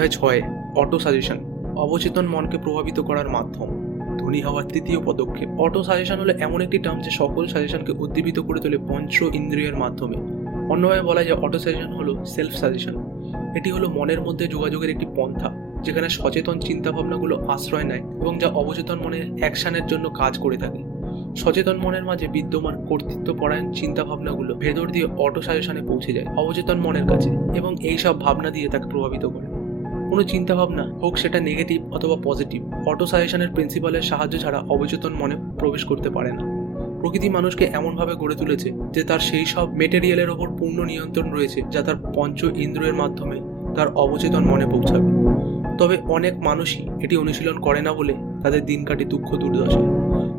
অধ্যায় 6 auto suggestion, অবচেতন মনকে প্রভাবিত করার মাধ্যম। ধনী হওয়ার তৃতীয় পদক্ষেপ। অটো সাজেশন হলো এমন একটি টার্ম যে সকল সাজেশনকে উদ্দীপিত করে তোলে পঞ্চ ইন্দ্রিয়ের মাধ্যমে। অন্যভাবে বলা যায় অটো সাজেশন হলো সেলফ সাজেশন। এটি হলো মনের মধ্যে যোগাযোগের একটি পন্থা, যেখানে সচেতন চিন্তাভাবনাগুলো আশ্রয় নেয় এবং যা অবচেতন মনের অ্যাকশনের জন্য কাজ করে থাকে। সচেতন মনের মাঝে বিদ্যমান কর্তৃত্বপরায়ণ চিন্তাভাবনাগুলো ভেতর দিয়ে অটো সাজেশনে পৌঁছে যায় অবচেতন মনের কাছে এবং এইসব ভাবনা দিয়ে তাকে প্রভাবিত করে। কোনো চিন্তাভাবনা হোক সেটা নেগেটিভ অথবা পজিটিভ, অটো সাজেশনের প্রিন্সিপালের সাহায্য ছাড়া অবচেতন মনে প্রবেশ করতে পারে না। প্রকৃতি মানুষকে এমনভাবে গড়ে তুলেছে যে তার সেই সব মেটেরিয়ালের ওপর পূর্ণ নিয়ন্ত্রণ রয়েছে যা তার পঞ্চ ইন্দ্রিয়ের মাধ্যমে তার অবচেতন মনে পৌঁছাবে। তবে অনেক মানুষই এটি অনুশীলন করে না বলে তাদের দিন কাটে দুঃখ দুর্দশায়।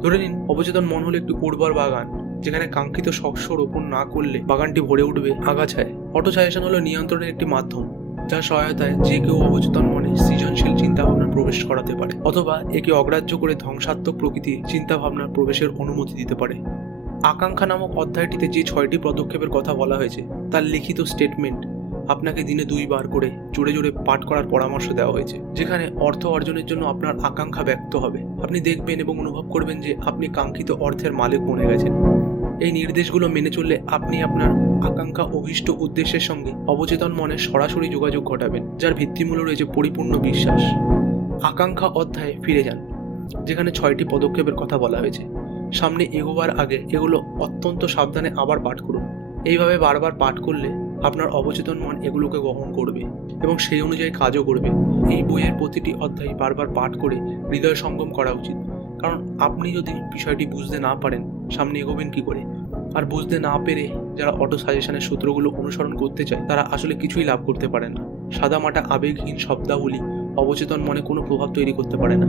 ধরে নিন, অবচেতন মন হলো একটি উর্বর বাগান, যেখানে কাঙ্ক্ষিত শস্য রোপণ না করলে বাগানটি ভরে উঠবে আগাছায়। অটো সাজেশন হলো নিয়ন্ত্রণের একটি মাধ্যম, যার সহায়তায় যে কেউ অবচেতন মনে সৃজনশীল চিন্তাভাবনার প্রবেশ করাতে পারে অথবা একে অগ্রাহ্য করে ধ্বংসাত্মক প্রকৃতির চিন্তাভাবনার প্রবেশের অনুমতি দিতে পারে। আকাঙ্ক্ষা নামক অধ্যায়টিতে যে 6টি পদক্ষেপের কথা বলা হয়েছে তার লিখিত স্টেটমেন্ট আপনাকে দিনে 2 বার করে জোরে জোরে পাঠ করার পরামর্শ দেওয়া হয়েছে, যেখানে অর্থ অর্জনের জন্য আপনার আকাঙ্ক্ষা ব্যক্ত হবে। আপনি দেখবেন এবং অনুভব করবেন যে আপনি কাঙ্ক্ষিত অর্থের মালিক বনে গেছেন। এই নির্দেশগুলো মেনে চললে আপনি আপনার আকাঙ্ক্ষা অভীষ্ট উদ্দেশ্যের সঙ্গে অবচেতন মনে সরাসরি যোগাযোগ ঘটাবেন, যার ভিত্তিমূলে রয়েছে পরিপূর্ণ বিশ্বাস। আকাঙ্ক্ষা অধ্যায়ে ফিরে যান, যেখানে 6টি পদক্ষেপের কথা বলা হয়েছে। সামনে এগোবার আগে এগুলো অত্যন্ত সাবধানে আবার পাঠ করুন। এইভাবে বারবার পাঠ করলে আপনার অবচেতন মন এগুলোকে গ্রহণ করবে এবং সেই অনুযায়ী কাজও করবে। এই বইয়ের প্রতিটি অধ্যায় বারবার পাঠ করে হৃদয় সঙ্গম করা উচিত, কারণ আপনি যদি বিষয়টি বুঝতে না পারেন সামনে এগোবেন কি করে। আর বুঝতে না পেরে যারা অটো সাজেশনের সূত্রগুলো অনুসরণ করতে চায় তারা আসলে কিছুই লাভ করতে পারে না। সাদামাটা আবেগহীন শব্দাবলী অবচেতন মনে কোনো প্রভাব তৈরি করতে পারে না।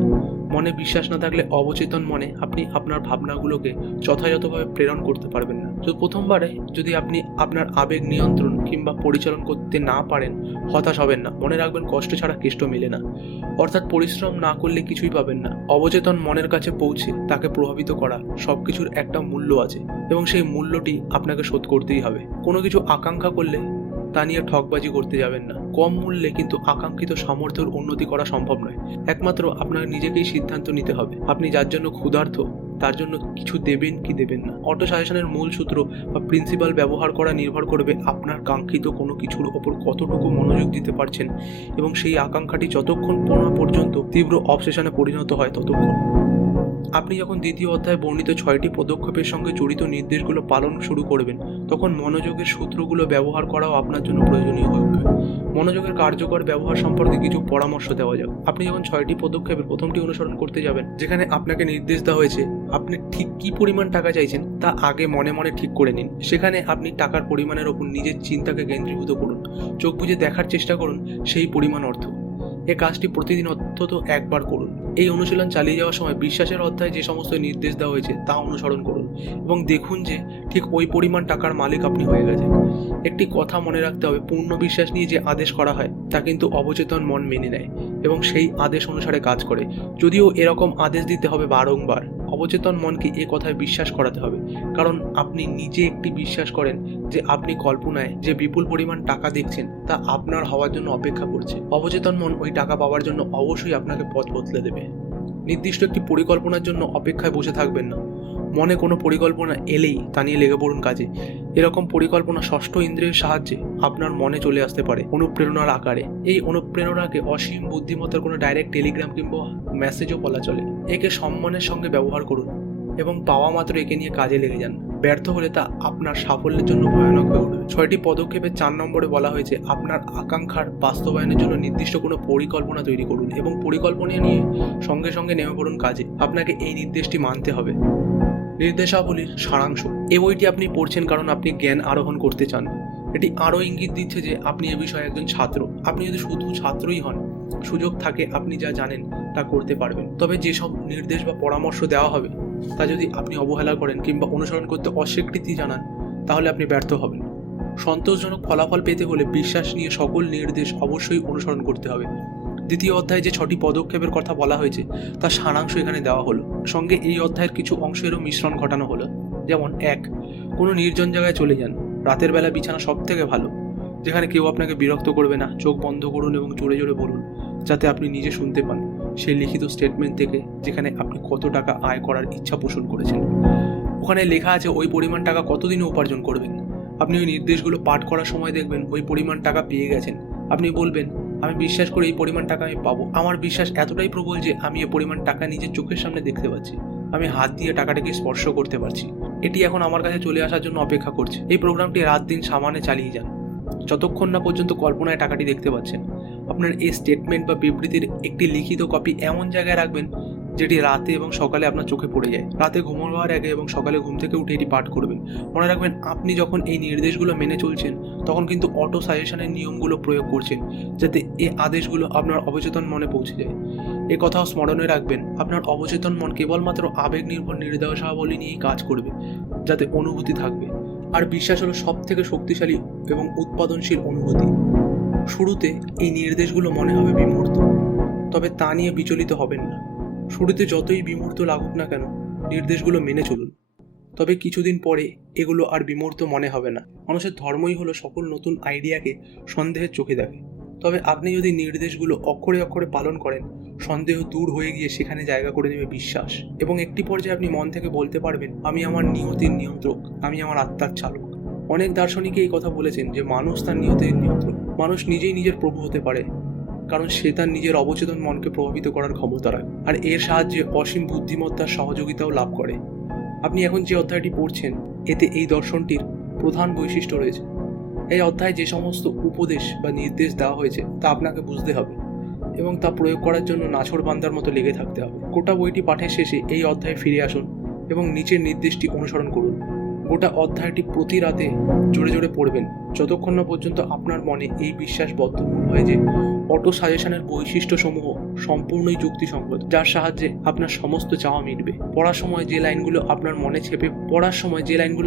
মনে বিশ্বাস না থাকলে অবচেতন মনে আপনি আপনার ভাবনাগুলোকে যথাযথভাবে প্রেরণ করতে পারবেন না। তো প্রথমবারে যদি আপনি আপনার আবেগ নিয়ন্ত্রণ কিংবা পরিচালন করতে না পারেন, হতাশ হবেন না। মনে রাখবেন, কষ্ট ছাড়া কেষ্ট মেলে না। অর্থাৎ পরিশ্রম না করলে কিছুই পাবেন না। অবচেতন মনের কাছে পৌঁছে তাকে প্রভাবিত করা সবকিছুর একটা মূল্য আছে এবং সেই মূল্যটি আপনাকে শোধ করতেই হবে। কোনো কিছু আকাঙ্ক্ষা করলে তা নিয়ে ঠকবাজি করতে যাবেন না। কম মূল্যে কিন্তু আকাঙ্ক্ষিত সামর্থ্যের উন্নতি করা সম্ভব নয়। একমাত্র আপনার নিজেকেই সিদ্ধান্ত নিতে হবে আপনি যার জন্য ক্ষুধার্ত তার জন্য কিছু দেবেন কি দেবেন না। অটো সাজেশনের মূল সূত্র বা প্রিন্সিপাল ব্যবহার করা নির্ভর করবে আপনার কাঙ্ক্ষিত কোনো কিছুর ওপর কতটুকু মনোযোগ দিতে পারছেন এবং সেই আকাঙ্ক্ষাটি যতক্ষণ না পর্যন্ত তীব্র অবসেশনে পরিণত হয় ততক্ষণ। আপনি যখন দ্বিতীয় অধ্যায়ে বর্ণিত 6টি পদক্ষেপের সঙ্গে জড়িত নির্দেশগুলো পালন শুরু করবেন, তখন মনোযোগের সূত্রগুলো ব্যবহার করাও আপনার জন্য প্রয়োজনীয় হয়ে উঠবে। মনোযোগের কার্যকর ব্যবহার সম্পর্কে কিছু পরামর্শ দেওয়া যাক। আপনি যখন 6টি পদক্ষেপের প্রথমটি অনুসরণ করতে যাবেন, যেখানে আপনাকে নির্দেশ দেওয়া হয়েছে আপনি ঠিক কী পরিমাণ টাকা চাইছেন তা আগে মনে মনে ঠিক করে নিন। সেখানে আপনি টাকার পরিমাণের ওপর নিজের চিন্তাকে কেন্দ্রীভূত করুন। চোখ বুজে দেখার চেষ্টা করুন সেই পরিমাণ অর্থ। এই কাজটি প্রতিদিন অন্তত একবার করুন। এই অনুশীলন চালিয়ে যাওয়ার সময় বিশ্বাসের অধ্যায়ে যে সমস্ত নির্দেশ দেওয়া হয়েছে তা অনুসরণ করুন এবং দেখুন যে ঠিক ওই পরিমাণ টাকার মালিক আপনি হয়ে গেছেন। একটি কথা মনে রাখতে হবে, পূর্ণ বিশ্বাস নিয়ে যে আদেশ করা হয় তা কিন্তু অবচেতন মন মেনে নেয় এবং সেই আদেশ অনুসারে কাজ করে। যদিও এরকম আদেশ দিতে হবে বারংবার, অবচেতন মনকে এ কথায় বিশ্বাস করাতে হবে, কারণ আপনি নিজে একটি বিশ্বাস করেন যে আপনি কল্পনায় যে বিপুল পরিমাণ টাকা দেখছেন তা আপনার হওয়ার জন্য অপেক্ষা করছে। অবচেতন মন ওই টাকা পাওয়ার জন্য অবশ্যই আপনাকে পথ বদলে দেবে। নির্দিষ্ট একটি পরিকল্পনার জন্য অপেক্ষায় বসে থাকবেন না। মনে কোনো পরিকল্পনা এলেই তা নিয়ে লেগে পড়ুন কাজে। এরকম পরিকল্পনা ষষ্ঠ ইন্দ্রিয়ের সাহায্যে আপনার মনে চলে আসতে পারে অনুপ্রেরণার আকারে। এই অনুপ্রেরণাকে অসীম বুদ্ধিমত্তার কোনো ডাইরেক্ট টেলিগ্রাম কিংবা মেসেজও বলা চলে। একে সম্মানের সঙ্গে ব্যবহার করুন এবং পাওয়া মাত্র একে নিয়ে কাজে লেগে যান। ব্যর্থ হলে তা আপনার সাফল্যের জন্য ভয়ানক হয়ে উঠবে। 6টি পদক্ষেপের 4 নম্বরে বলা হয়েছে আপনার আকাঙ্ক্ষার বাস্তবায়নের জন্য নির্দিষ্ট কোনো পরিকল্পনা তৈরি করুন এবং পরিকল্পনা নিয়ে সঙ্গে সঙ্গে নেমে পড়ুন কাজে। আপনাকে এই নির্দেশটি মানতে হবে। নির্দেশাবলীর সারাংশ। এই বইটি আপনি পড়ছেন কারণ আপনি জ্ঞান আরোহণ করতে চান। এটি আরও ইঙ্গিত দিচ্ছে যে আপনি এ বিষয়ে একজন ছাত্র। আপনি যদি শুধু ছাত্রই হন, সুযোগ থাকে আপনি যা জানেন তা করতে পারবেন। তবে যেসব নির্দেশ বা পরামর্শ দেওয়া হবে তা যদি আপনি অবহেলা করেন কিংবা অনুসরণ করতে অস্বীকৃতি জানান, তাহলে আপনি ব্যর্থ হবেন। সন্তোষজনক ফলাফল পেতে হলে বিশ্বাস নিয়ে সকল নির্দেশ অবশ্যই অনুসরণ করতে হবে। দ্বিতীয় অধ্যায়ে যে 6টি পদক্ষেপের কথা বলা হয়েছে তার সারাংশ এখানে দেওয়া হলো। সঙ্গে এই অধ্যায়ের কিছু অংশেরও মিশ্রণ ঘটানো হলো। যেমন 1, কোনো নির্জন জায়গায় চলে যান। রাতের বেলা বিছানা সব থেকে ভালো। যেখানে কেউ আপনাকে বিরক্ত করবে না। চোখ বন্ধ করুন এবং জোরে জোরে বলুন, যাতে আপনি নিজে শুনতে পান সেই লিখিত স্টেটমেন্ট থেকে যেখানে আপনি কত টাকা আয় করার ইচ্ছা পোষণ করেছেন। ওখানে লেখা আছে ওই পরিমাণ টাকা কতদিনে উপার্জন করবেন। আপনি ওই নির্দেশগুলো পাঠ করার সময় দেখবেন ওই পরিমাণ টাকা পেয়ে গেছেন। আপনি বলবেন, আমি বিশ্বাস করি এই পরিমাণ টাকা আমি পাবো। আমার বিশ্বাস এতটাই প্রবল যে আমি এই পরিমাণ টাকা নিজের চোখের সামনে দেখতে পাচ্ছি। আমি হাত দিয়ে টাকাটাকে স্পর্শ করতে পারছি। এটি এখন আমার কাছে চলে আসার জন্য অপেক্ষা করছে। এই প্রোগ্রামটি রাত দিন সামানে চালিয়ে যান, যতক্ষণ না পর্যন্ত কল্পনায় টাকাটি দেখতে পাচ্ছেন। আপনার এই স্টেটমেন্ট বা বিবৃতির একটি লিখিত কপি এমন জায়গায় রাখবেন যেটি রাতে এবং সকালে আপনার চোখে পড়ে যায়। রাতে ঘুমাবার আগে এবং সকালে ঘুম থেকে উঠে এটি পাঠ করবেন। মনে রাখবেন, আপনি যখন এই নির্দেশগুলো মেনে চলছেন তখন কিন্তু অটো সাজেশনের নিয়মগুলো প্রয়োগ করছেন, যাতে এই আদেশগুলো আপনার অবচেতন মনে পৌঁছে যায়। এ কথাও স্মরণে রাখবেন, আপনার অবচেতন মন কেবলমাত্র আবেগ নির্ভর নির্দেশাবলী নিয়েই কাজ করবে, যাতে অনুভূতি থাকবে। আর বিশ্বাস হলো সব থেকে শক্তিশালী এবং উৎপাদনশীল অনুভূতি। শুরুতে এই নির্দেশগুলো মনে হবে বিমূর্ত, তবে তা নিয়ে বিচলিত হবেন না। শুরুতে যতই বিমূর্ত লাগুক না কেন, নির্দেশগুলো মেনে চলুন, তবে কিছুদিন পরে এগুলো আর বিমূর্ত মনে হবে না। মানুষের ধর্মই হলো সকল নতুন আইডিয়াকে সন্দেহের চোখে দেখে। তবে আপনি যদি নির্দেশগুলো অক্ষরে অক্ষরে পালন করেন, সন্দেহ দূর হয়ে গিয়ে সেখানে জায়গা করে নেবে বিশ্বাস। এবং একটি পর্যায়ে আপনি মন থেকে বলতে পারবেন, আমি আমার নিয়তির নিয়ন্ত্রক, আমি আমার আত্মার চালক। অনেক দার্শনিক এই কথা বলেছেন যে মানুষ তার নিয়তির নিয়ন্ত্রক। মানুষ নিজেই নিজের প্রভু হতে পারে, কারণ সে তার নিজের অবচেতন মনকে প্রভাবিত করার ক্ষমতা রাখে, আর এর সাহায্যে অসীম বুদ্ধিমত্তার সহযোগিতাও লাভ করে। আপনি এখন যে অধ্যায়টি পড়ছেন, এতে এই দর্শনটির প্রধান বৈশিষ্ট্য রয়েছে। এই অধ্যায়ে যে সমস্ত উপদেশ বা নির্দেশ দেওয়া হয়েছে তা আপনাকে বুঝতে হবে এবং তা প্রয়োগ করার জন্য নাছোড়বান্দার মতো লেগে থাকতে হবে। গোটা বইটি পাঠের শেষে এই অধ্যায়ে ফিরে আসুন এবং নিচের নির্দেশটি অনুসরণ করুন। গোটা অধ্যায়টি প্রতি রাতে জোরে জোরে পড়বেন, যতক্ষণ না পর্যন্ত আপনার মনে এই বিশ্বাস বদ্ধমূল হয় যে অটো সাজেশনের বৈশিষ্ট্যসমূহ সম্পূর্ণই যুক্তিসঙ্গত, যার সাহায্যে আপনার সমস্ত চাওয়া মিটবে। পড়ার সময় যে লাইনগুলো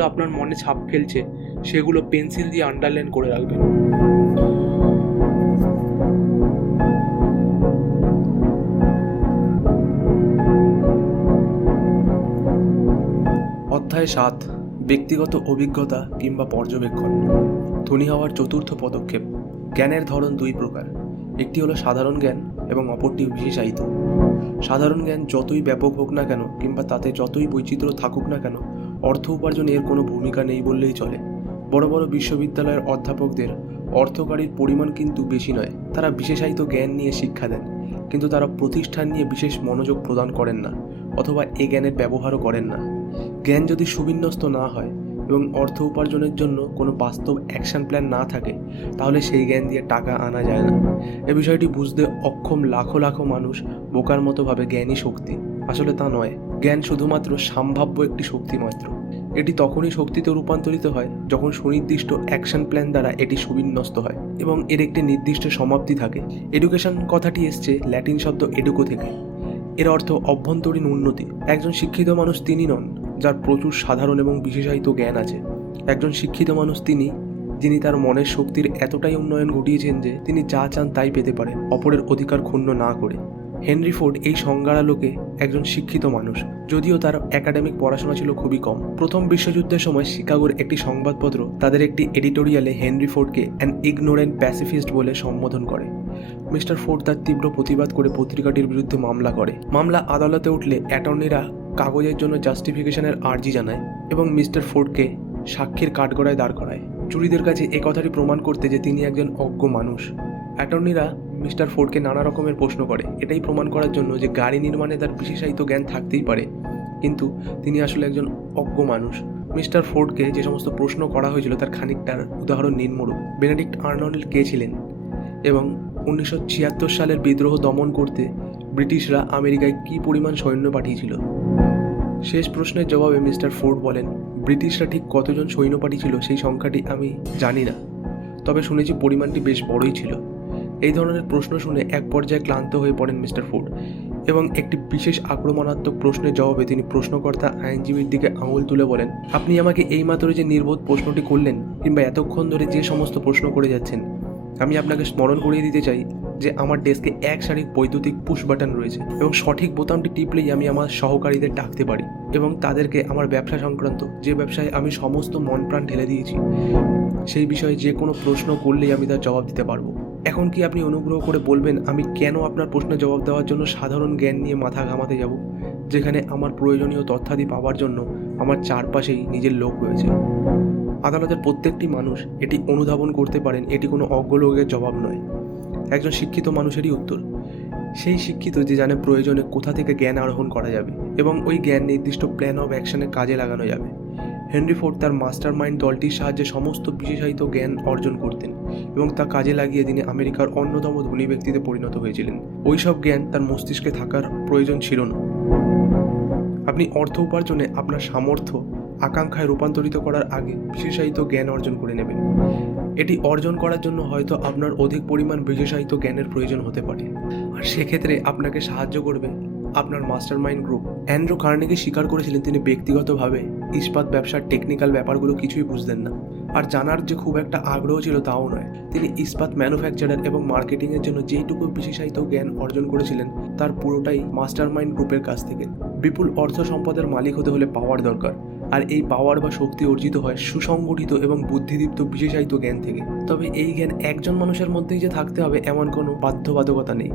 আপনার মনে ছাপ ফেলছে সেগুলো পেন্সিল দিয়ে আন্ডারলাইন করে রাখবেন। অধ্যায় 7, ব্যক্তিগত অভিজ্ঞতা কিংবা পর্যবেক্ষণ। ধনী হওয়ার চতুর্থ পদক্ষেপ। জ্ঞানের ধরন দুই প্রকার, একটি হলো সাধারণ জ্ঞান এবং অপরটি বিশেষায়িত। সাধারণ জ্ঞান যতই ব্যাপক হোক না কেন কিংবা তাতে যতই বৈচিত্র্য থাকুক না কেন, অর্থ উপার্জনে এর কোনো ভূমিকা নেই বললেই চলে। বড় বড় বিশ্ববিদ্যালয়ের অধ্যাপকদের অর্থকারীর পরিমাণ কিন্তু বেশি নয়। তারা বিশেষায়িত জ্ঞান নিয়ে শিক্ষা দেন, কিন্তু তারা প্রতিষ্ঠান নিয়ে বিশেষ মনোযোগ প্রদান করেন না, অথবা এ জ্ঞানের ব্যবহারও করেন না। জ্ঞান যদি সুবিন্যস্ত না হয় এবং অর্থ উপার্জনের জন্য কোনো বাস্তব অ্যাকশন প্ল্যান না থাকে, তাহলে সেই জ্ঞান দিয়ে টাকা আনা যায় না। এ বিষয়টি বুঝতে অক্ষম লাখো লাখো মানুষ বোকার মতো ভাবে জ্ঞানই শক্তি। আসলে তা নয়। জ্ঞান শুধুমাত্র সম্ভাব্য একটি শক্তি মাত্র। এটি তখনই শক্তিতে রূপান্তরিত হয় যখন সুনির্দিষ্ট অ্যাকশন প্ল্যান দ্বারা এটি সুবিন্যস্ত হয় এবং এর একটি নির্দিষ্ট সমাপ্তি থাকে। এডুকেশন কথাটি এসছে ল্যাটিন শব্দ এডুকো থেকে। এর অর্থ অভ্যন্তরীণ উন্নতি। একজন শিক্ষিত মানুষ তিনি নন যার প্রচুর সাধারণ এবং বিশেষায়িত জ্ঞান আছে। একজন শিক্ষিত মানুষ তিনি যিনি তার মনের শক্তির এতটাই উন্নয়ন ঘটিয়েছেন যে তিনি যা চান তাই পেতে পারেন, অপরের অধিকার ক্ষুণ্ণ না করে। হেনরি ফোর্ড এই সংজ্ঞালোকে একজন শিক্ষিত মানুষ, যদিও তার একাডেমিক পড়াশোনা ছিল খুবই কম। প্রথম বিশ্বযুদ্ধের সময় শিকাগোর একটি সংবাদপত্র তাদের একটি এডিটোরিয়ালে হেনরি ফোর্ডকে অ্যান ইগনোরেন্ট প্যাসিফিস্ট বলে সম্বোধন করে। মিস্টার ফোর্ড তার তীব্র প্রতিবাদ করে পত্রিকাটির বিরুদ্ধে মামলা করে। মামলা আদালতে উঠলে অ্যাটর্নিরা কাগজের জন্য জাস্টিফিকেশনের আর্জি জানায় এবং মিস্টার ফোর্ডকে সাক্ষীর কাঠগড়ায় দাঁড় করায়, জুরিদের কাছে এ কথাটি প্রমাণ করতে যে তিনি একজন অজ্ঞ মানুষ। অ্যাটর্নিরা মিস্টার ফোর্ডকে নানা রকমের প্রশ্ন করে, এটাই প্রমাণ করার জন্য যে গাড়ি নির্মাণে তার বিশেষায়িত জ্ঞান থাকতেই পারে, কিন্তু তিনি আসলে একজন অজ্ঞ মানুষ। মিস্টার ফোর্ডকে যে সমস্ত প্রশ্ন করা হয়েছিল তার খানিকটার উদাহরণ নিম্নরূপ: বেনেডিক্ট আর্নল্ড কে ছিলেন এবং 1976 সালের বিদ্রোহ দমন করতে ব্রিটিশরা আমেরিকায় কী পরিমাণ সৈন্য পাঠিয়েছিল। শেষ প্রশ্নের জবাবে মিস্টার ফোর্ড বলেন, ব্রিটিশরা ঠিক কতজন সৈন্য পাঠিয়েছিল সেই সংখ্যাটি আমি জানি না, তবে শুনেছি পরিমাণটি বেশ বড়ই ছিল। এই ধরনের প্রশ্ন শুনে এক পর্যায়ে ক্লান্ত হয়ে পড়েন মিস্টার ফোর্ড এবং একটি বিশেষ আক্রমণাত্মক প্রশ্নের জবাবে তিনি প্রশ্নকর্তা আইনজীবীর দিকে আঙুল তুলে বলেন, আপনি আমাকে এইমাত্র যে নির্বোধ প্রশ্নটি করলেন কিংবা এতক্ষণ ধরে যে সমস্ত প্রশ্ন করে যাচ্ছেন, আমি আপনাকে স্মরণ করিয়ে দিতে চাই যে আমার ডেস্কে এক সারি বৈদ্যুতিক পুশ বাটন রয়েছে এবং সঠিক বোতামটি টিপলেই আমি আমার সহকারীদের ডাকতে পারি এবং তাদেরকে আমার ব্যবসা সংক্রান্ত, যে ব্যবসায় আমি সমস্ত মন প্রাণ ঢেলে দিয়েছি, সেই বিষয়ে যে কোনো প্রশ্ন করলেই আমি তার জবাব দিতে পারবো। এখন কি আপনি অনুগ্রহ করে বলবেন আমি কেন আপনার প্রশ্নের জবাব দেওয়ার জন্য সাধারণ জ্ঞান নিয়ে মাথা ঘামাতে যাব, যেখানে আমার প্রয়োজনীয় তথ্যাদি পাওয়ার জন্য আমার চারপাশেই নিজের লোক রয়েছে? আদালতের প্রত্যেকটি মানুষ এটি অনুধাবন করতে পারেন, এটি কোনো অজ্ঞ লোকের জবাব নয়, একজন শিক্ষিত মানুষেরই উত্তর। সেই শিক্ষিত যে জানে প্রয়োজনে কোথা থেকে জ্ঞান আরোহণ করা যাবে এবং ওই জ্ঞান নির্দিষ্ট প্ল্যান অফ অ্যাকশনে কাজে লাগানো যাবে। হেনরি ফোর্ড তার মাস্টার মাইন্ড দলটির সাহায্যে সমস্ত বিশেষায়িত জ্ঞান অর্জন করতেন এবং তা কাজে লাগিয়ে তিনি আমেরিকার অন্যতম ধনী ব্যক্তিতে পরিণত হয়েছিলেন। ওই সব জ্ঞান তার মস্তিষ্কে থাকার প্রয়োজন ছিল না। আপনি অর্থ উপার্জনে আপনার সামর্থ্য আকাঙ্ক্ষায় রূপান্তরিত করার আগে বিশেষায়িত জ্ঞান অর্জন করে নেবেন। এটি অর্জন করার জন্য হয়তো আপনার অধিক পরিমাণ বিশেষায়িত জ্ঞানের প্রয়োজন হতে পারে, আর সেক্ষেত্রে আপনাকে সাহায্য করবে আপনার master mind group. Andrew Carnegie স্বীকার করেছিলেন তিনি ব্যক্তিগতভাবে ইস্পাত ব্যবসার টেকনিক্যাল ব্যাপারগুলো কিছুই বুঝতেন না, আর জানার যে খুব একটা আগ্রহ ছিল তাও নয়। তিনি ইস্পাত ম্যানুফ্যাকচারার এবং মার্কেটিংয়ের জন্য যেইটুকু বিশেষায়িত জ্ঞান অর্জন করেছিলেন তার পুরোটাই মাস্টার মাইন্ড গ্রুপের কাছ থেকে। বিপুল অর্থ সম্পদের মালিক হতে হলে পাওয়ার দরকার, আর এই পাওয়ার বা শক্তি অর্জিত হয় সুসংগঠিত এবং বুদ্ধিদীপ্ত বিশেষায়িত জ্ঞান থেকে। তবে এই জ্ঞান একজন মানুষের মধ্যেই যে থাকতে হবে এমন কোনো বাধ্যবাধকতা নেই।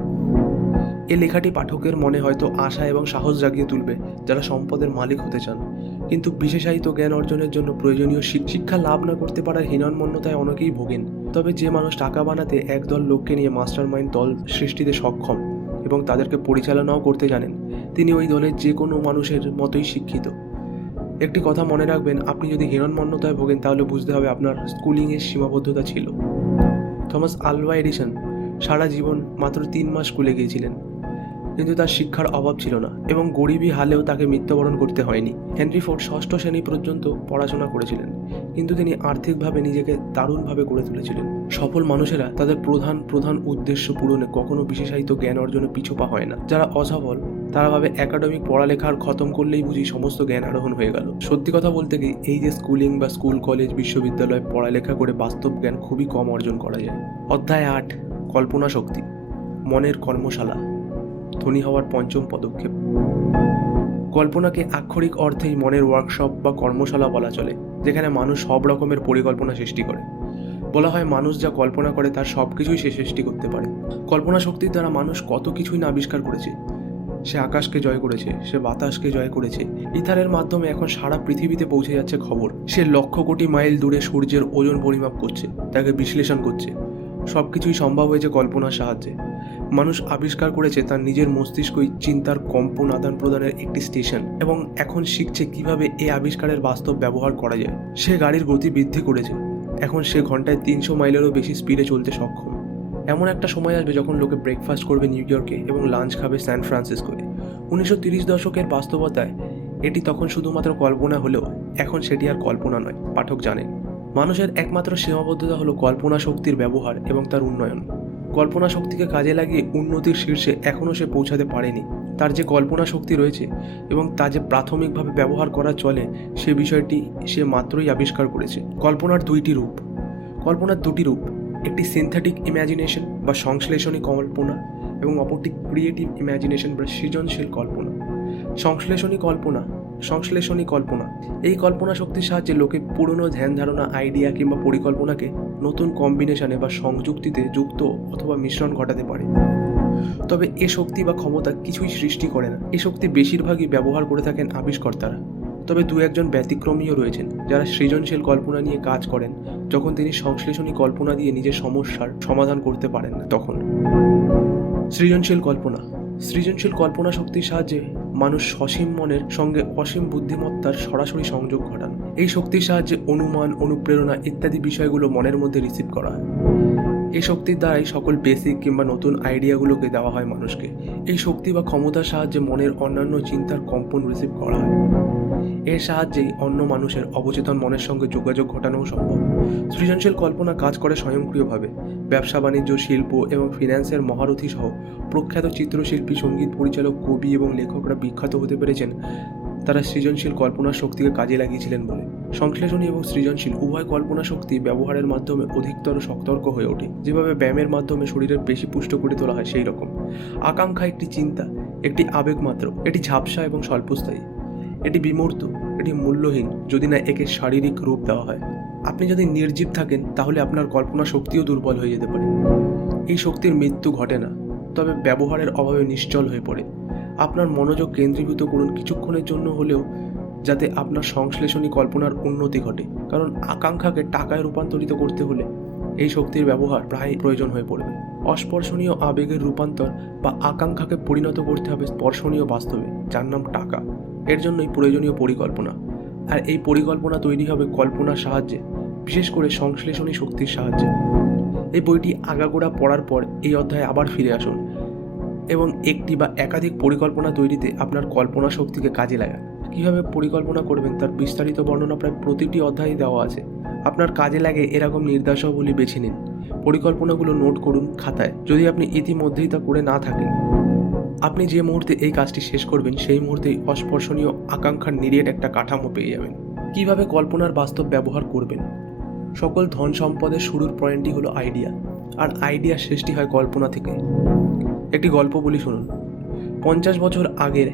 এই লেখাটি পাঠকের মনে হয়তো আশা এবং সাহস জাগিয়ে তুলবে যারা সম্পদের মালিক হতে চান, কিন্তু বিশেষায়িত জ্ঞান অর্জনের জন্য প্রয়োজনীয় শিক্ষা লাভ না করতে পারার হীনমন্যতায় অনেকেই ভোগেন। তবে যে মানুষ টাকা বানাতে একদল লোককে নিয়ে মাস্টার মাইন্ড দল সৃষ্টিতে সক্ষম এবং তাদেরকে পরিচালনাও করতে জানেন, তিনি ওই দলের যে কোনো মানুষের মতোই শিক্ষিত। একটি কথা মনে রাখবেন, আপনি যদি হীনমন্যতায় ভোগেন তাহলে বুঝতে হবে আপনার স্কুলিংয়ের সীমাবদ্ধতা ছিল। থমাস আলভা এডিসন সারা জীবন মাত্র 3 মাস স্কুলে গিয়েছিলেন, কিন্তু তার শিক্ষার অভাব ছিল না এবং গরিবী হালেও তাকে মৃত্যুবরণ করতে হয়নি। হেনরি ফোর্ড 6ষ্ঠ শ্রেণী পর্যন্ত পড়াশোনা করেছিলেন, কিন্তু তিনি আর্থিকভাবে নিজেকে দারুণভাবে গড়ে তুলেছিলেন। সফল মানুষেরা তাদের প্রধান উদ্দেশ্য পূরণে কখনো বিশেষায়িত জ্ঞান অর্জনে পিছু পা হয় না। যারা অসফল তারা ভাবে একাডেমিক পড়ালেখার খতম করলেই বুঝি সমস্ত জ্ঞান আরোহণ হয়ে গেল। সত্যি কথা বলতে কি, এই যে স্কুলিং বা স্কুল কলেজ বিশ্ববিদ্যালয়ে পড়ালেখা করে বাস্তব জ্ঞান খুবই কম অর্জন করা যায়। অধ্যায় 8, কল্পনা শক্তি, মনের কর্মশালা, ধনী হওয়ার 5ম পদক্ষেপ। কল্পনাকে আক্ষরিক অর্থেই মনের ওয়ার্কশপ বা কর্মশালা বলা চলে, যেখানে মানুষ সব রকমের পরিকল্পনা সৃষ্টি করে। বলা হয় মানুষ যা কল্পনা করে তার সব কিছুই সে সৃষ্টি করতে পারে। কল্পনা শক্তির দ্বারা মানুষ কত কিছুই না আবিষ্কার করেছে। সে আকাশকে জয় করেছে, সে বাতাসকে জয় করেছে। ইথারের মাধ্যমে এখন সারা পৃথিবীতে পৌঁছে যাচ্ছে খবর। সে লক্ষ কোটি মাইল দূরে সূর্যের ওজন পরিমাপ করছে, তাকে বিশ্লেষণ করছে। সবকিছুই সম্ভব হয়েছে কল্পনার সাহায্যে। মানুষ আবিষ্কার করেছে তার নিজের মস্তিষ্কই চিন্তার কম্পন আদান প্রদানের একটি স্টেশন, এবং এখন শিখছে কিভাবে এই আবিষ্কারের বাস্তব ব্যবহার করা যায়। সে গাড়ির গতি বৃদ্ধি করেছে, এখন সে ঘন্টায় 300 মাইলেরও বেশি স্পিডে চলতে সক্ষম। এমন একটা সময় আসবে যখন লোকে ব্রেকফাস্ট করবে নিউ ইয়র্কে এবং লাঞ্চ খাবে স্যান ফ্রান্সিসকোয়। 1930 দশকের বাস্তবতায় এটি তখন শুধুমাত্র কল্পনা হলেও এখন সেটি আর কল্পনা নয়, পাঠক জানেন। মানুষের একমাত্র সীমাবদ্ধতা হলো কল্পনা শক্তির ব্যবহার এবং তার উন্নয়ন। কল্পনা শক্তিকে কাজে লাগিয়ে উন্নতির শীর্ষে এখনও সে পৌঁছাতে পারেনি। তার যে কল্পনা শক্তি রয়েছে এবং তা যে প্রাথমিকভাবে ব্যবহার করা চলে, সে বিষয়টি সে মাত্রই আবিষ্কার করেছে। কল্পনার 2টি রূপ। কল্পনার 2টি রূপ, একটি সিনথেটিক ইমাজিনেশন বা সংশ্লেষণী কল্পনা এবং অপরটি ক্রিয়েটিভ ইমাজিনেশন বা সৃজনশীল কল্পনা। সংশ্লেষণী কল্পনা এই কল্পনা শক্তির সাহায্যে লোকে পুরনো ধ্যান ধারণা, আইডিয়া কিংবা পরিকল্পনাকে নতুন কম্বিনেশনে বা সংযুক্তিতে যুক্ত অথবা মিশ্রণ ঘটাতে পারে। তবে এ শক্তি বা ক্ষমতা কিছুই সৃষ্টি করে না। এ শক্তি বেশিরভাগই ব্যবহার করে থাকেন আবিষ্কর্তারা। তবে 2-1জন ব্যতিক্রমীও রয়েছেন যারা সৃজনশীল কল্পনা নিয়ে কাজ করেন যখন তিনি সংশ্লেষণী কল্পনা দিয়ে নিজের সমস্যার সমাধান করতে পারেন না। তখন সৃজনশীল কল্পনা শক্তির সাহায্যে মানুষ সসীম মনের সঙ্গে অসীম বুদ্ধিমত্তার সরাসরি সংযোগ ঘটান। এই শক্তির সাহায্যে অনুমান, অনুপ্রেরণা ইত্যাদি বিষয়গুলো মনের মধ্যে রিসিভ করা হয়। এই শক্তির দ্বারাই সকল বেসিক কিংবা নতুন আইডিয়াগুলোকে দেওয়া হয় মানুষকে। এই শক্তি বা ক্ষমতার সাহায্যে মনের অন্যান্য চিন্তার কম্পন রিসিভ করা হয়। এর সাহায্যেই অন্য মানুষের অবচেতন মনের সঙ্গে যোগাযোগ ঘটানোও সম্ভব। সৃজনশীল কল্পনা কাজ করে স্বয়ংক্রিয়ভাবে। ব্যবসা বাণিজ্য, শিল্প এবং ফিন্যান্সের মহারথী সহ প্রখ্যাত চিত্রশিল্পী, সঙ্গীত পরিচালক, কবি এবং লেখকরা বিখ্যাত হতে পেরেছেন তারা সৃজনশীল কল্পনার শক্তিকে কাজে লাগিয়েছিলেন বলে। সংশ্লেষণী এবং সৃজনশীল উভয় কল্পনা শক্তি ব্যবহারের মাধ্যমে অধিকতর সতর্ক হয়ে ওঠে। যেভাবে ব্যায়ামের মাধ্যমে শরীরের পেশি পুষ্ট করে তোলা হয় সেই রকম। আকাঙ্ক্ষা একটি চিন্তা, একটি আবেগ মাত্র, এটি ঝাপসা এবং স্বল্পস্থায়ী, এটি বিমূর্ত, এটি মূল্যহীন যদি না একে শারীরিক রূপ দেওয়া হয়। আপনি যদি নির্জীব থাকেন তাহলে আপনার কল্পনা শক্তিও দুর্বল হয়ে যেতে পারে। এই শক্তির মৃত্যু ঘটে না, তবে ব্যবহারের অভাবে নিশ্চল হয়ে পড়ে। আপনার মনোযোগ কেন্দ্রীভূত করুন কিছুক্ষণের জন্য হলেও, যাতে আপনার সংশ্লেষণী কল্পনার উন্নতি ঘটে। কারণ আকাঙ্ক্ষাকে টাকায় রূপান্তরিত করতে হলে এই শক্তির ব্যবহার প্রায় প্রয়োজন হয়ে পড়বে। অস্পর্শনীয় আবেগের রূপান্তর বা আকাঙ্ক্ষাকে পরিণত করতে হবে স্পর্শনীয় বাস্তবে, যার নাম টাকা। এর জন্যই প্রয়োজনীয় পরিকল্পনা। আর এই পরিকল্পনা তৈরি হবে কল্পনার সাহায্যে, বিশেষ করে সংশ্লেষণী শক্তির সাহায্যে। এই বইটি আগাগোড়া পড়ার পর এই অধ্যায়ে আবার ফিরে আসুন এবং একটি বা একাধিক পরিকল্পনা তৈরিতে আপনার কল্পনা শক্তিকে কাজে লাগান। কীভাবে পরিকল্পনা করবেন তার বিস্তারিত বর্ণনা প্রায় প্রতিটি অধ্যায়ে দেওয়া আছে। আপনার কাজে লাগে এরকম নির্দেশাবলী বেছে নিন। পরিকল্পনাগুলো নোট করুন খাতায়, যদি আপনি ইতিমধ্যেই তা করে না থাকেন। আপনি যে মুহূর্তে এই কাজটি শেষ করবেন সেই মুহূর্তেই অস্পর্শনীয় আকাঙ্ক্ষার নিরেট একটা কাঠামো পেয়ে যাবেন। কিভাবে কল্পনার বাস্তব ব্যবহার করবেন? সকল ধন সম্পদের শুরুর পয়েন্টই হলো আইডিয়া, আর আইডিয়া সৃষ্টি হয় কল্পনা থেকে। একটি গল্প বলি শুনুন। 50 বছর আগের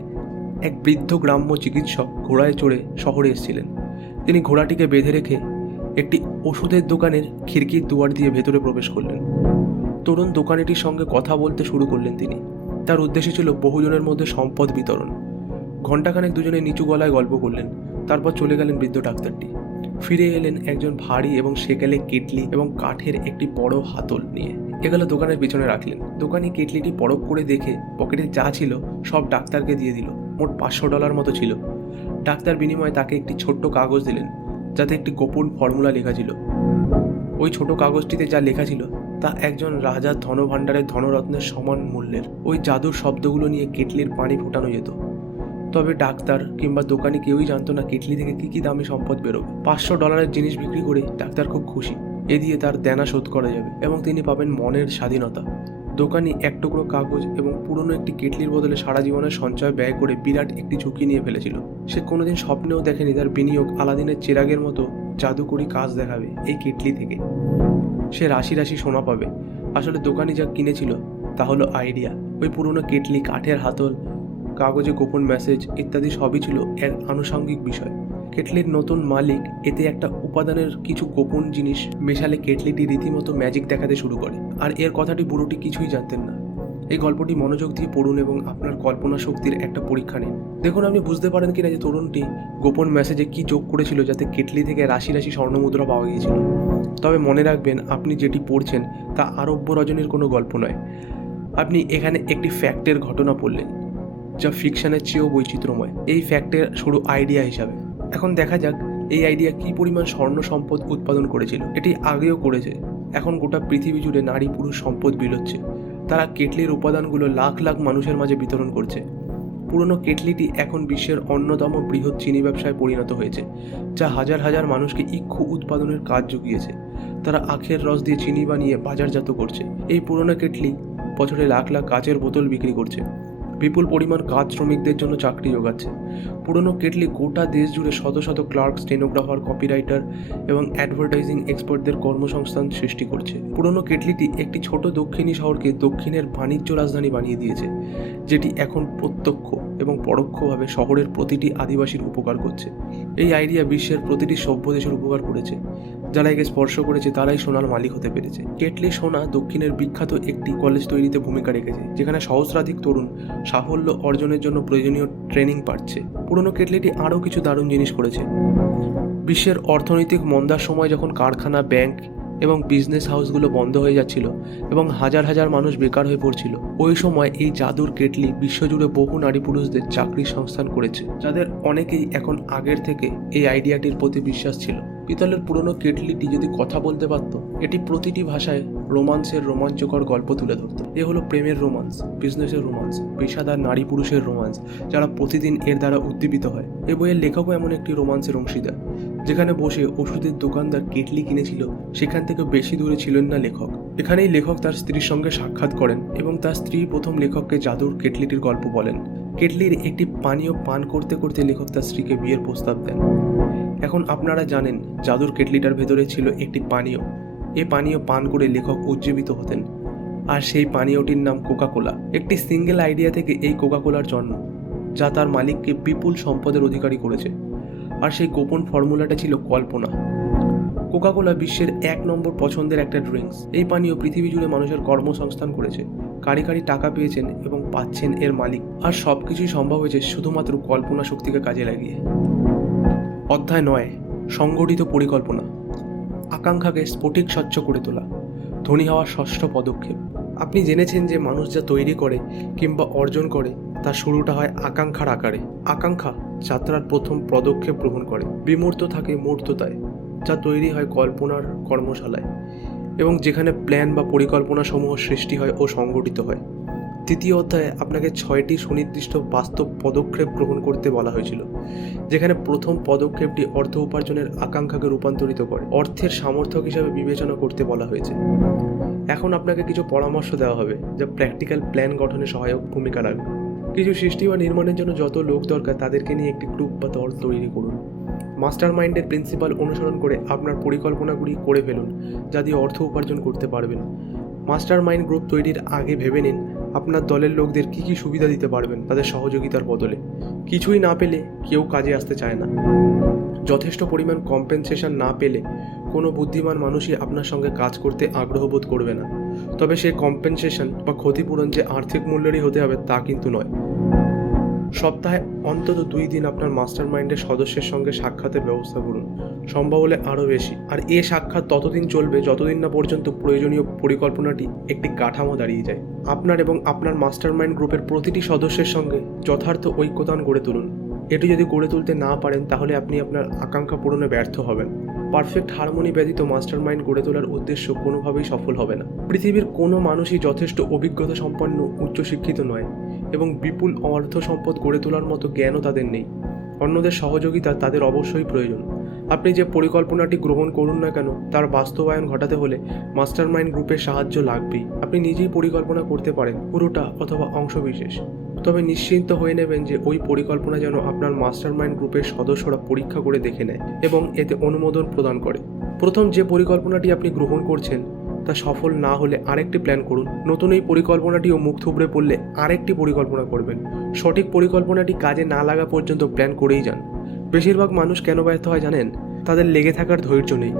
এক বৃদ্ধ গ্রাম্য চিকিৎসক ঘোড়ায় চড়ে শহরে এসেছিলেন। তিনি ঘোড়াটিকে বেঁধে রেখে একটি ওষুধের দোকানের খিড়কির দুয়ার দিয়ে ভেতরে প্রবেশ করলেন। তরুণ দোকানিটির সঙ্গে কথা বলতে শুরু করলেন তিনি। তার উদ্দেশ্য ছিল বহুজনের মধ্যে সম্পদ বিতরণ। ঘণ্টাখানেক দুজনে নিচু গলায় গল্প করলেন। তারপর চলে গেলেন বৃদ্ধ ডাক্তারটি। ফিরে এলেন একজন ভারী এবং সেকেলে কেটলি এবং কাঠের একটি বড় হাতল নিয়ে। এগুলো দোকানের পিছনে রাখলেন। দোকানি কেটলিটি পরখ করে দেখে পকেটে যা ছিল সব ডাক্তারকে দিয়ে দিল। মোট $500 মতো ছিল। ডাক্তার বিনিময়ে তাকে একটি ছোট্ট কাগজ দিলেন, যাতে একটি গোপন ফর্মুলা লেখা ছিল। ওই ছোট কাগজটিতে যা লেখা ছিল তা একজন রাজার ধনভাণ্ডারের ধনরত্নের সমান মূল্যের। ওই জাদুর শব্দগুলো নিয়ে কেটলির পানি ফোটানো যেত। তবে ডাক্তার কিংবা দোকানি কেউই জানতো না কেটলি থেকে কী দামি সম্পদ বেরোবে। $500 জিনিস বিক্রি করে ডাক্তার খুব খুশি। এ দিয়ে তার দেনা শোধ করা যাবে এবং তিনি পাবেন মনের স্বাধীনতা। দোকানি এক টুকরো কাগজ এবং পুরনো একটি কেটলির বদলে সারা জীবনের সঞ্চয় ব্যয় করে বিরাট একটি ঝুঁকি নিয়ে ফেলেছিল। সে কোনোদিন স্বপ্নেও দেখেনি তার বিনিয়োগ আলাদিনের চেরাগের মতো জাদুকরি কাজ দেখাবে এই কেটলি থেকে। সে রাশি রাশি সোনা পাবে। আসলে দোকানি যা কিনেছিল তা হলো আইডিয়া। ওই পুরনো কেটলি, কাঠের হাতল, কাগজে গোপন মেসেজ ইত্যাদি সবই ছিল এক আনুষঙ্গিক বিষয়। কেটলির নতুন মালিক এতে একটা উপাদানের কিছু গোপন জিনিস মেশালে কেটলিটি রীতিমতো ম্যাজিক দেখাতে শুরু করে। আর এর কথাটি বুড়োটি কিছুই জানতেন না। এই গল্পটি মনোযোগ দিয়ে পড়ুন এবং আপনার কল্পনা শক্তির একটা পরীক্ষা নিন। দেখুন আপনি বুঝতে পারেন কিনা যে তরুণটি গোপন মেসেজে কি যোগ করেছিল যাতে কেটলি থেকে রাশি রাশি স্বর্ণমুদ্রা পাওয়া গিয়েছিল। তবে মনে রাখবেন, আপনি যেটি পড়ছেন তা আরব্য রজনীর কোনো গল্প নয়। আপনি এখানে একটি ফ্যাক্টের ঘটনা পড়লেন, যা ফিকশনের চেয়েও বৈচিত্র্যময়। এই ফ্যাক্টের শুরু আইডিয়া হিসাবে। এখন দেখা যাক এই আইডিয়া কী পরিমাণ স্বর্ণ সম্পদ উৎপাদন করেছিল। এটি আগেও করেছে। এখন গোটা পৃথিবী জুড়ে নারী পুরুষ সম্পদ বিলোচ্ছে। তারা কেটলির উপাদানগুলো লাখ লাখ মানুষের মাঝে বিতরণ করছে। পুরনো কেটলিটি এখন বিশ্বের অন্যতম বৃহৎ চিনি ব্যবসায় পরিণত হয়েছে, যা হাজার হাজার মানুষকে ইক্ষু উৎপাদনের কাজ জুগিয়েছে। তারা আখের রস দিয়ে চিনি বানিয়ে বাজারজাত করছে। এই পুরনো কেটলি বছরে লাখ লাখ কাচের বোতল বিক্রি করছে। বিপুল পরিমাণ কাজ শ্রমিকদের জন্য চাকরি যোগাচ্ছে। পুরনো কেটলি গোটা দেশ জুড়ে শত শত ক্লার্ক, স্টেনোগ্রাফার, কপিরাইটার এবং অ্যাডভার্টাইজিং এক্সপার্টদের কর্মসংস্থান সৃষ্টি করছে। পুরনো কেটলিটি একটি ছোট দক্ষিণী শহরকে দক্ষিণের বাণিজ্য রাজধানী বানিয়ে দিয়েছে, যেটি এখন প্রত্যক্ষ এবং পরোক্ষভাবে শহরের প্রতিটি আদিবাসীর উপকার করছে। এই আইডিয়া বিশ্বের প্রতিটি সভ্য দেশের উপকার করেছে। যারা একে স্পর্শ করেছে তারাই সোনার মালিক হতে পেরেছে। কেটলি সোনা দক্ষিণের বিখ্যাত একটি কলেজ তৈরিতে ভূমিকা রেখেছে, যেখানে সহস্রাধিক তরুণ সাফল্য অর্জনের জন্য প্রয়োজনীয় ট্রেনিং পাচ্ছে। পুরনো কেটলিটি আরও কিছু দারুণ জিনিস করেছে। বিশ্বের অর্থনৈতিক মন্দার সময় যখন কারখানা, ব্যাংক এবং বিজনেস হাউসগুলো বন্ধ হয়ে যাচ্ছিল এবং হাজার হাজার মানুষ বেকার হয়ে পড়ছিল, ওই সময় এই জাদুর কেটলি বিশ্বজুড়ে বহু নারী পুরুষদের চাকরির সংস্থান করেছে, যাদের অনেকেই এখন আগের থেকে এই আইডিয়াটির প্রতি বিশ্বাস ছিল। পিতলের পুরনো কেটলিটি যদি কথা বলতে পারত, এটি প্রতিটি ভাষায় রোমান্সের রোমাঞ্চকর গল্প তুলে ধরত। এ হলো প্রেমের রোমান্স, বিজনেসের রোমান্স, পেশাদার নারী পুরুষের রোমান্স, যারা প্রতিদিন এর দ্বারা উদ্দীপিত হয়। এ বইয়ের লেখকও এমন একটি রোমান্সের অংশীদার। যেখানে বসে ওষুধের দোকানদার কেটলি কিনেছিল, সেখান থেকে বেশি দূরে ছিলেন না লেখক। এখানেই লেখক তার স্ত্রীর সঙ্গে সাক্ষাৎ করেন এবং তার স্ত্রী প্রথম লেখককে জাদুর কেটলিটির গল্প বলেন, কেটলির একটি পানীয় পান করতে করতে লেখক তার স্ত্রীকে বিয়ের প্রস্তাব দেন। এখন আপনারা জানেন জাদুর কেটলিটার ভেতরে ছিল একটি পানীয়। এ পানীয় পান করে লেখক উজ্জীবিত হতেন, আর সেই পানীয়টির নাম কোকাকোলা। একটি সিঙ্গেল আইডিয়া থেকে এই কোকাকোলার জন্ম, যা তার মালিককে বিপুল সম্পদের অধিকারী করেছে। আর সেই গোপন ফর্মুলাটা ছিল কল্পনা। কোকাকোলা বিশ্বের 1 নম্বর পছন্দের একটা ড্রিঙ্কস। এই পানীয় পৃথিবী জুড়ে মানুষের কর্মসংস্থান করেছে, কারি কারি টাকা পেয়েছেন এবং পাচ্ছেন এর মালিক। আর সবকিছুই সম্ভব হয়েছে শুধুমাত্র কল্পনা শক্তিকে কাজে লাগিয়ে। অধ্যায় 9, সংগঠিত পরিকল্পনা। আকাঙ্ক্ষাকে স্ফটিক স্বচ্ছ করে তোলা, ধনী হওয়ার ষষ্ঠ পদক্ষেপ। আপনি জেনেছেন যে মানুষ যা তৈরি করে কিংবা অর্জন করে তার শুরুটা হয় আকাঙ্ক্ষার আকারে। আকাঙ্ক্ষা যাত্রার প্রথম পদক্ষেপ গ্রহণ করে। বিমূর্ত থাকে মূর্ততায়, যা তৈরি হয় কল্পনার কর্মশালায়, এবং যেখানে প্ল্যান বা পরিকল্পনা সমূহ সৃষ্টি হয় ও সংগঠিত হয়। তৃতীয় অধ্যায়ে আপনাকে 6টি সুনির্দিষ্ট বাস্তব পদক্ষেপ গ্রহণ করতে বলা হয়েছিল, যেখানে প্রথম পদক্ষেপটি অর্থ উপার্জনের আকাঙ্ক্ষাকে রূপান্তরিত করে অর্থের সামর্থ্য হিসাবে বিবেচনা করতে বলা হয়েছে। এখন আপনাকে কিছু পরামর্শ দেওয়া হবে যা প্র্যাকটিক্যাল প্ল্যান গঠনে সহায়ক ভূমিকা রাখবে। কিছু সৃষ্টি বা নির্মাণের জন্য যত লোক দরকার তাদেরকে নিয়ে একটি গ্রুপ বা দল তৈরি করুন। মাস্টার মাইন্ডের প্রিন্সিপাল অনুসরণ করে আপনার পরিকল্পনাগুলি করে ফেলুন, যা দিয়ে অর্থ উপার্জন করতে পারবেন। মাস্টার মাইন্ড গ্রুপ তৈরির আগে ভেবে নিন আপনার দলের লোকদের কী কী সুবিধা দিতে পারবেন তাদের সহযোগিতার বদলে। কিছুই না পেলে কেউ কাজে আসতে চায় না। যথেষ্ট পরিমাণ কম্পেনসেশন না পেলে কোনো বুদ্ধিমান মানুষই আপনার সঙ্গে কাজ করতে আগ্রহ বোধ করবে না। তবে সেই কম্পেনসেশন বা ক্ষতিপূরণ যে আর্থিক মূল্যেরই হতে হবে তা কিন্তু নয়। সপ্তাহে অন্তত 2 দিন আপনার মাস্টার মাইন্ডের সদস্যের সঙ্গে সাক্ষাতের ব্যবস্থা করুন, সম্ভব হলে আরও বেশি। আর এ সাক্ষাৎ ততদিন চলবে যতদিন না পর্যন্ত প্রয়োজনীয় পরিকল্পনাটি একটি কাঠামো দাঁড়িয়ে যায়। আপনার এবং আপনার মাস্টার মাইন্ড গ্রুপের প্রতিটি সদস্যের সঙ্গে যথার্থ ঐক্যতান গড়ে তুলুন। এটি যদি গড়ে তুলতে না পারেন তাহলে আপনি আপনার আকাঙ্ক্ষা পূরণে ব্যর্থ হবেন। পারফেক্ট হারমোনি ব্যতীত মাস্টার মাইন্ড গড়ে তোলার উদ্দেশ্য কোনোভাবেই সফল হবে না। পৃথিবীর কোনো মানুষই যথেষ্ট অভিজ্ঞতা সম্পন্ন উচ্চশিক্ষিত নয়, এবং বিপুল অর্থ সম্পদ গড়ে তোলার মতো জ্ঞানও তাদের নেই। অন্যদের সহযোগিতা তাদের অবশ্যই প্রয়োজন। আপনি যে পরিকল্পনাটি গ্রহণ করুন না কেন তার বাস্তবায়ন ঘটাতে হলে মাস্টার মাইন্ড গ্রুপের সাহায্য লাগবেই। আপনি নিজেই পরিকল্পনা করতে পারেন, পুরোটা অথবা অংশবিশেষ। তবে নিশ্চিন্ত হয়ে নেবেন যে ওই পরিকল্পনা যেন আপনার মাস্টার মাইন্ড গ্রুপের সদস্যরা পরীক্ষা করে দেখে নেয় এবং এতে অনুমোদন প্রদান করে। প্রথম যে পরিকল্পনাটি আপনি গ্রহণ করছেন তা সফল না হলে আরেকটি প্ল্যান করুন। নতুন এই পরিকল্পনাটিও মুখ থুবড়ে পড়লে আরেকটি পরিকল্পনা করবেন। সঠিক পরিকল্পনাটি কাজে না লাগা পর্যন্ত প্ল্যান করেই যান। বেশিরভাগ মানুষ কেন ব্যর্থ হয় জানেন? তাদের লেগে থাকার ধৈর্য নেই।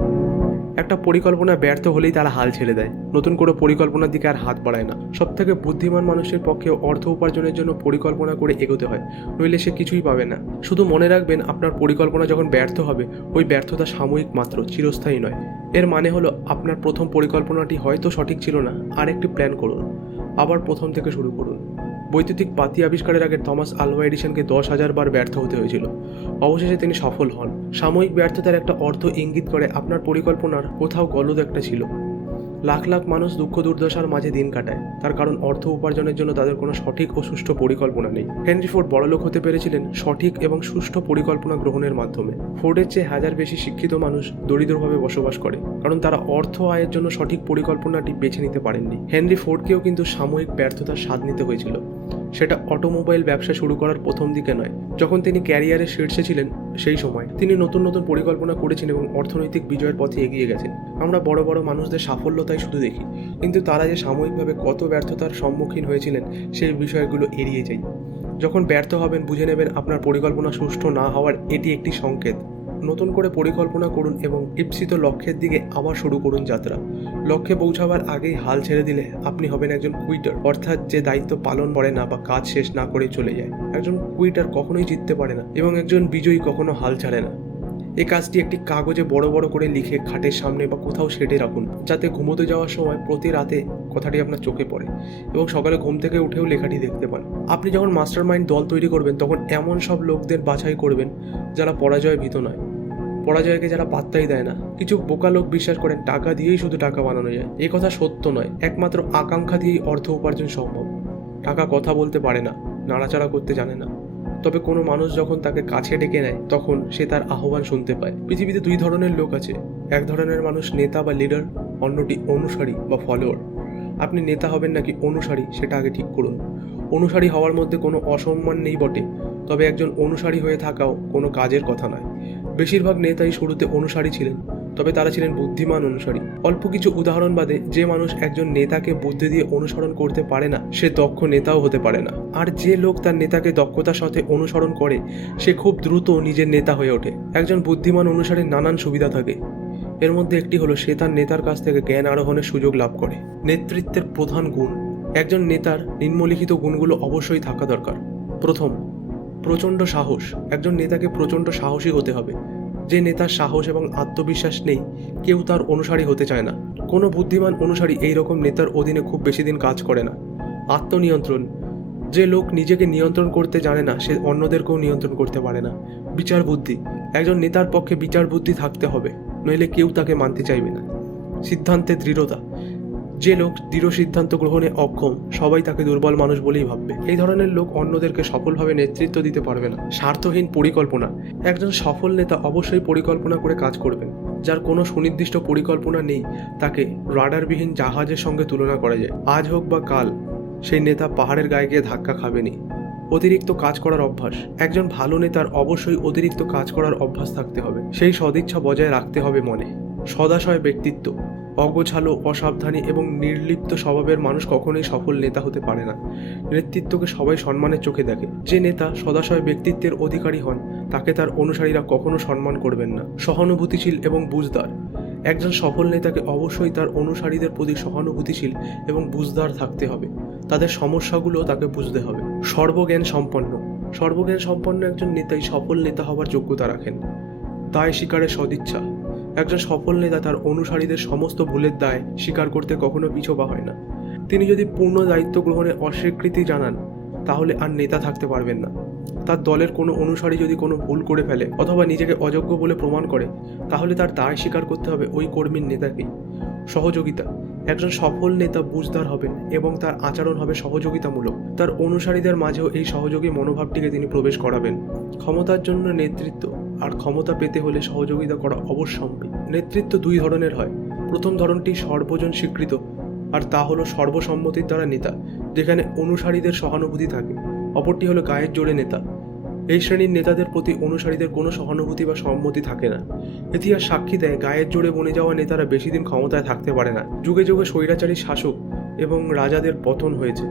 একটা পরিকল্পনা ব্যর্থ হলেই তারা হাল ছেড়ে দেয়, নতুন করে পরিকল্পনার দিকে আর হাত বাড়ায় না। সবথেকে বুদ্ধিমান মানুষের পক্ষে অর্থ উপার্জনের জন্য পরিকল্পনা করে এগোতে হয়, নইলে সে কিছুই পাবে না। শুধু মনে রাখবেন, আপনার পরিকল্পনা যখন ব্যর্থ হবে ওই ব্যর্থতা সাময়িক মাত্র, চিরস্থায়ী নয়। এর মানে হলো আপনার প্রথম পরিকল্পনাটি হয়তো সঠিক ছিল না, আরেকটি প্ল্যান করুন, আবার প্রথম থেকে শুরু করুন। বৈদ্যুতিক বাতি আবিষ্কারের আগে থমাস আলভা এডিসনকে 10,000 বার ব্যর্থ হতে হয়েছিল। অবশেষে তিনি সফল হন। সাময়িক ব্যর্থতার একটা অর্থ ইঙ্গিত করে আপনার পরিকল্পনার কোথাও গলদ একটা ছিল। লাখ লাখ মানুষ দুঃখ দুর্দশার মাঝে দিন কাটায়, তার কারণ অর্থ উপার্জনের জন্য তাদের কোনো সঠিক ও সুষ্ঠু পরিকল্পনা নেই। হেনরি ফোর্ড বড়লোক হতে পেরেছিলেন সঠিক এবং সুষ্ঠু পরিকল্পনা গ্রহণের মাধ্যমে। ফোর্ডের চেয়ে 1000 বেশি শিক্ষিত মানুষ দরিদ্রভাবে বসবাস করে, কারণ তারা অর্থ আয়ের জন্য সঠিক পরিকল্পনাটি বেছে নিতে পারেননি। হেনরি ফোর্ডকেও কিন্তু সাময়িক ব্যর্থতার স্বাদ নিতে হয়েছিল। সেটা অটোমোবাইল ব্যবসা শুরু করার প্রথম দিকে নয়, যখন তিনি ক্যারিয়ারের শীর্ষে ছিলেন সেই সময় তিনি নতুন নতুন পরিকল্পনা করেছেন এবং অর্থনৈতিক বিজয়ের পথে এগিয়ে গেছেন। আমরা বড় বড় মানুষদের সাফল্যতাই শুধু দেখি, কিন্তু তারা যে সাময়িকভাবে কত ব্যর্থতার সম্মুখীন হয়েছিলেন সেই বিষয়গুলো এড়িয়ে যাই। যখন ব্যর্থ হবেন বুঝে নেবেন আপনার পরিকল্পনা সুষ্ঠু না হওয়ার এটি একটি সংকেত। নতুন করে পরিকল্পনা করুন এবং ইপ্সিত লক্ষ্যের দিকে আবার শুরু করুন যাত্রা। লক্ষ্যে পৌঁছাবার আগেই হাল ছেড়ে দিলে আপনি হবেন একজন কুইটার, অর্থাৎ যে দায়িত্ব পালন করে না বা কাজ শেষ না করে চলে যায়। একজন কুইটার কখনোই জিততে পারে না এবং একজন বিজয়ী কখনো হাল ছাড়ে না। এই কাজটি একটি কাগজে বড় বড় করে লিখে খাটের সামনে বা কোথাও সেটে রাখুন, যাতে ঘুমোতে যাওয়ার সময় প্রতি রাতে কথাটি আপনার চোখে পড়ে এবং সকালে ঘুম থেকে উঠেও লেখাটি দেখতে পান। আপনি যখন মাস্টার মাইন্ড দল তৈরি করবেন তখন এমন সব লোকদের বাছাই করবেন যারা পরাজয় ভীত নয়, পরাজয়কে যারা পাত্তাই দেয় না। কিছু বোকা লোক বিশ্বাস করেন টাকা দিয়েই শুধু টাকা বানানো যায়। এই কথা সত্য নয়। একমাত্র আকাঙ্ক্ষা দিয়েই অর্থ উপার্জন সম্ভব। টাকা কথা বলতে পারে না, নাড়াচাড়া করতে জানে না, তবে কোনো মানুষ যখন তাকে কাছে ডেকে নেয় তখন সে তার আহ্বান শুনতে পায়। পৃথিবীতে 2 ধরনের লোক আছে। এক ধরনের মানুষ নেতা বা লিডার, অন্যটি অনুসারী বা ফলোয়ার। আপনি নেতা হবেন নাকি অনুসারী সেটা আগে ঠিক করুন। অনুসারী হওয়ার মধ্যে কোনো অসম্মান নেই বটে, তবে একজন অনুসারী হয়ে থাকাও কোনো কাজের কথা নয়। বেশিরভাগ নেতাই শুরুতে অনুসারী ছিলেন, তবে তারা ছিলেন বুদ্ধিমান অনুসারী। অল্প কিছু উদাহরণ বাদে যে মানুষ একজন নেতাকে বুদ্ধি দিয়ে অনুসরণ করতে পারে না, সে দক্ষ নেতাও হতে পারে না। আর যে লোক তার নেতাকে দক্ষতার সাথে অনুসরণ করে, সে খুব দ্রুত নিজের নেতা হয়ে ওঠে। একজন বুদ্ধিমান অনুসারীর নানান সুবিধা থাকে। এর মধ্যে একটি হলো সে তার নেতার কাছ থেকে জ্ঞান আরোহণের সুযোগ লাভ করে। নেতৃত্বের প্রধান গুণ। একজন নেতার নিম্নলিখিত গুণগুলো অবশ্যই থাকা দরকার। প্রথম, প্রচণ্ড সাহস। একজন নেতাকে প্রচণ্ড সাহসী হতে হবে। যে নেতার সাহস এবং আত্মবিশ্বাস নেই, কেউ তার অনুসারী হতে চায় না। কোনো বুদ্ধিমান অনুসারী এই রকম নেতার অধীনে খুব বেশি দিন কাজ করে না। আত্মনিয়ন্ত্রণ। যে লোক নিজেকে নিয়ন্ত্রণ করতে জানে না, সে অন্যদেরকেও নিয়ন্ত্রণ করতে পারে না। বিচার বুদ্ধি। একজন নেতার পক্ষে বিচার বুদ্ধি থাকতে হবে, নইলে কেউ তাকে মানতে চাইবে না। সিদ্ধান্তে দৃঢ়তা। যে লোক দৃঢ় সিদ্ধান্ত গ্রহণে অক্ষম, সবাই তাকে দুর্বল মানুষ বলেই ভাববে। এই ধরনের লোক অন্যদেরকে সফলভাবে নেতৃত্ব দিতে পারবে না। স্বার্থহীন পরিকল্পনা। একজন সফল নেতা অবশ্যই পরিকল্পনা করে কাজ করবেন। যার কোনো সুনির্দিষ্ট পরিকল্পনা নেই, তাকে রাডারবিহীন জাহাজের সঙ্গে তুলনা করা যায়। আজ হোক বা কাল সেই নেতা পাহাড়ের গায়ে গিয়ে ধাক্কা খাবেনি। অতিরিক্ত কাজ করার অভ্যাস। একজন ভালো নেতার অবশ্যই অতিরিক্ত কাজ করার অভ্যাস থাকতে হবে। সেই সদিচ্ছা বজায় রাখতে হবে মনে। সদাশয় ব্যক্তিত্ব। অগোছালো, অসাবধানী এবং নির্লিপ্ত স্বভাবের মানুষ কখনোই সফল নেতা হতে পারে না। নেতৃত্বকে সবাই সম্মানের চোখে দেখে। যে নেতা সদাশয় ব্যক্তিত্বের অধিকারী হন, তাকে তার অনুসারীরা কখনো সম্মান করবেন না। সহানুভূতিশীল এবং বুঝদার। একজন সফল নেতাকে অবশ্যই তার অনুসারীদের প্রতি সহানুভূতিশীল এবং বুঝদার থাকতে হবে। তাদের সমস্যাগুলো তাকে বুঝতে হবে। সর্বজ্ঞান সম্পন্ন। সর্বজ্ঞান সম্পন্ন একজন নেতাই সফল নেতা হওয়ার যোগ্যতা রাখেন। দায় স্বীকারের সদিচ্ছা। একজন সফল নেতা তার অনুসারীদের সমস্ত ভুলের দায় স্বীকার করতে কখনো পিছপা হয় না। তিনি যদি পূর্ণ দায়িত্ব গ্রহণে অস্বীকৃতি জানান, তাহলে আর নেতা থাকতে পারবেন না। তার দলের কোনো অনুসারী যদি কোনো ভুল করে ফেলে অথবা নিজেকে অযোগ্য বলে প্রমাণ করে, তাহলে তার দায় স্বীকার করতে হবে ওই কর্মীর নেতাকেই। সহযোগিতা। একজন সফল নেতা বুঝদার হবেন এবং তার আচরণ হবে সহযোগিতামূলক। তার অনুসারীদের মাঝেও এই সহযোগী মনোভাবটিকে তিনি প্রবেশ করাবেন। ক্ষমতার জন্য নেতৃত্ব, আর ক্ষমতা পেতে হলে সহযোগিতা করা অবশ্যম্ভাবী। নেতৃত্ব দুই ধরনের হয়। প্রথম ধরনটি সর্বজন স্বীকৃত, আর তা হলো সর্বসম্মতির দ্বারা নেতা, যেখানে অনুসারীদের সহানুভূতি থাকে। অপরটি হলো গায়ের জোরে নেতা। এই শ্রেণীর নেতাদের প্রতি অনুসারীদের কোনো সহানুভূতি বা সম্মতি থাকে না। ইতিহাস সাক্ষী দেয়, গায়ের জোরে বনে যাওয়া নেতারা বেশি দিন ক্ষমতায় থাকতে পারে না। যুগে যুগে স্বৈরাচারী শাসক এবং রাজাদের পতন হয়েছে।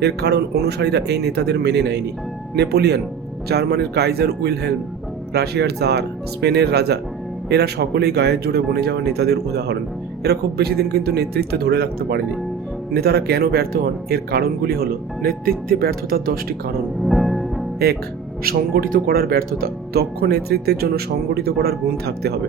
এর কারণ অনুসারীরা এই নেতাদের মেনে নেয়নি। নেপোলিয়ন, জার্মানির কাইজার উইলহেলম, রাশিয়ার জার, স্পেনের রাজা, এরা সকলেই গায়ের জোরে বনে যাওয়া নেতাদের উদাহরণ। এরা খুব বেশি দিন কিন্তু নেতৃত্ব ধরে রাখতে পারেনি। নেতারা কেন ব্যর্থ হন, এর কারণগুলি হলো: নেতৃত্বে ব্যর্থতার 10টি কারণ। 1. সংগঠিত করার ব্যর্থতা। দক্ষ নেতৃত্বের জন্য সংগঠিত করার গুণ থাকতে হবে,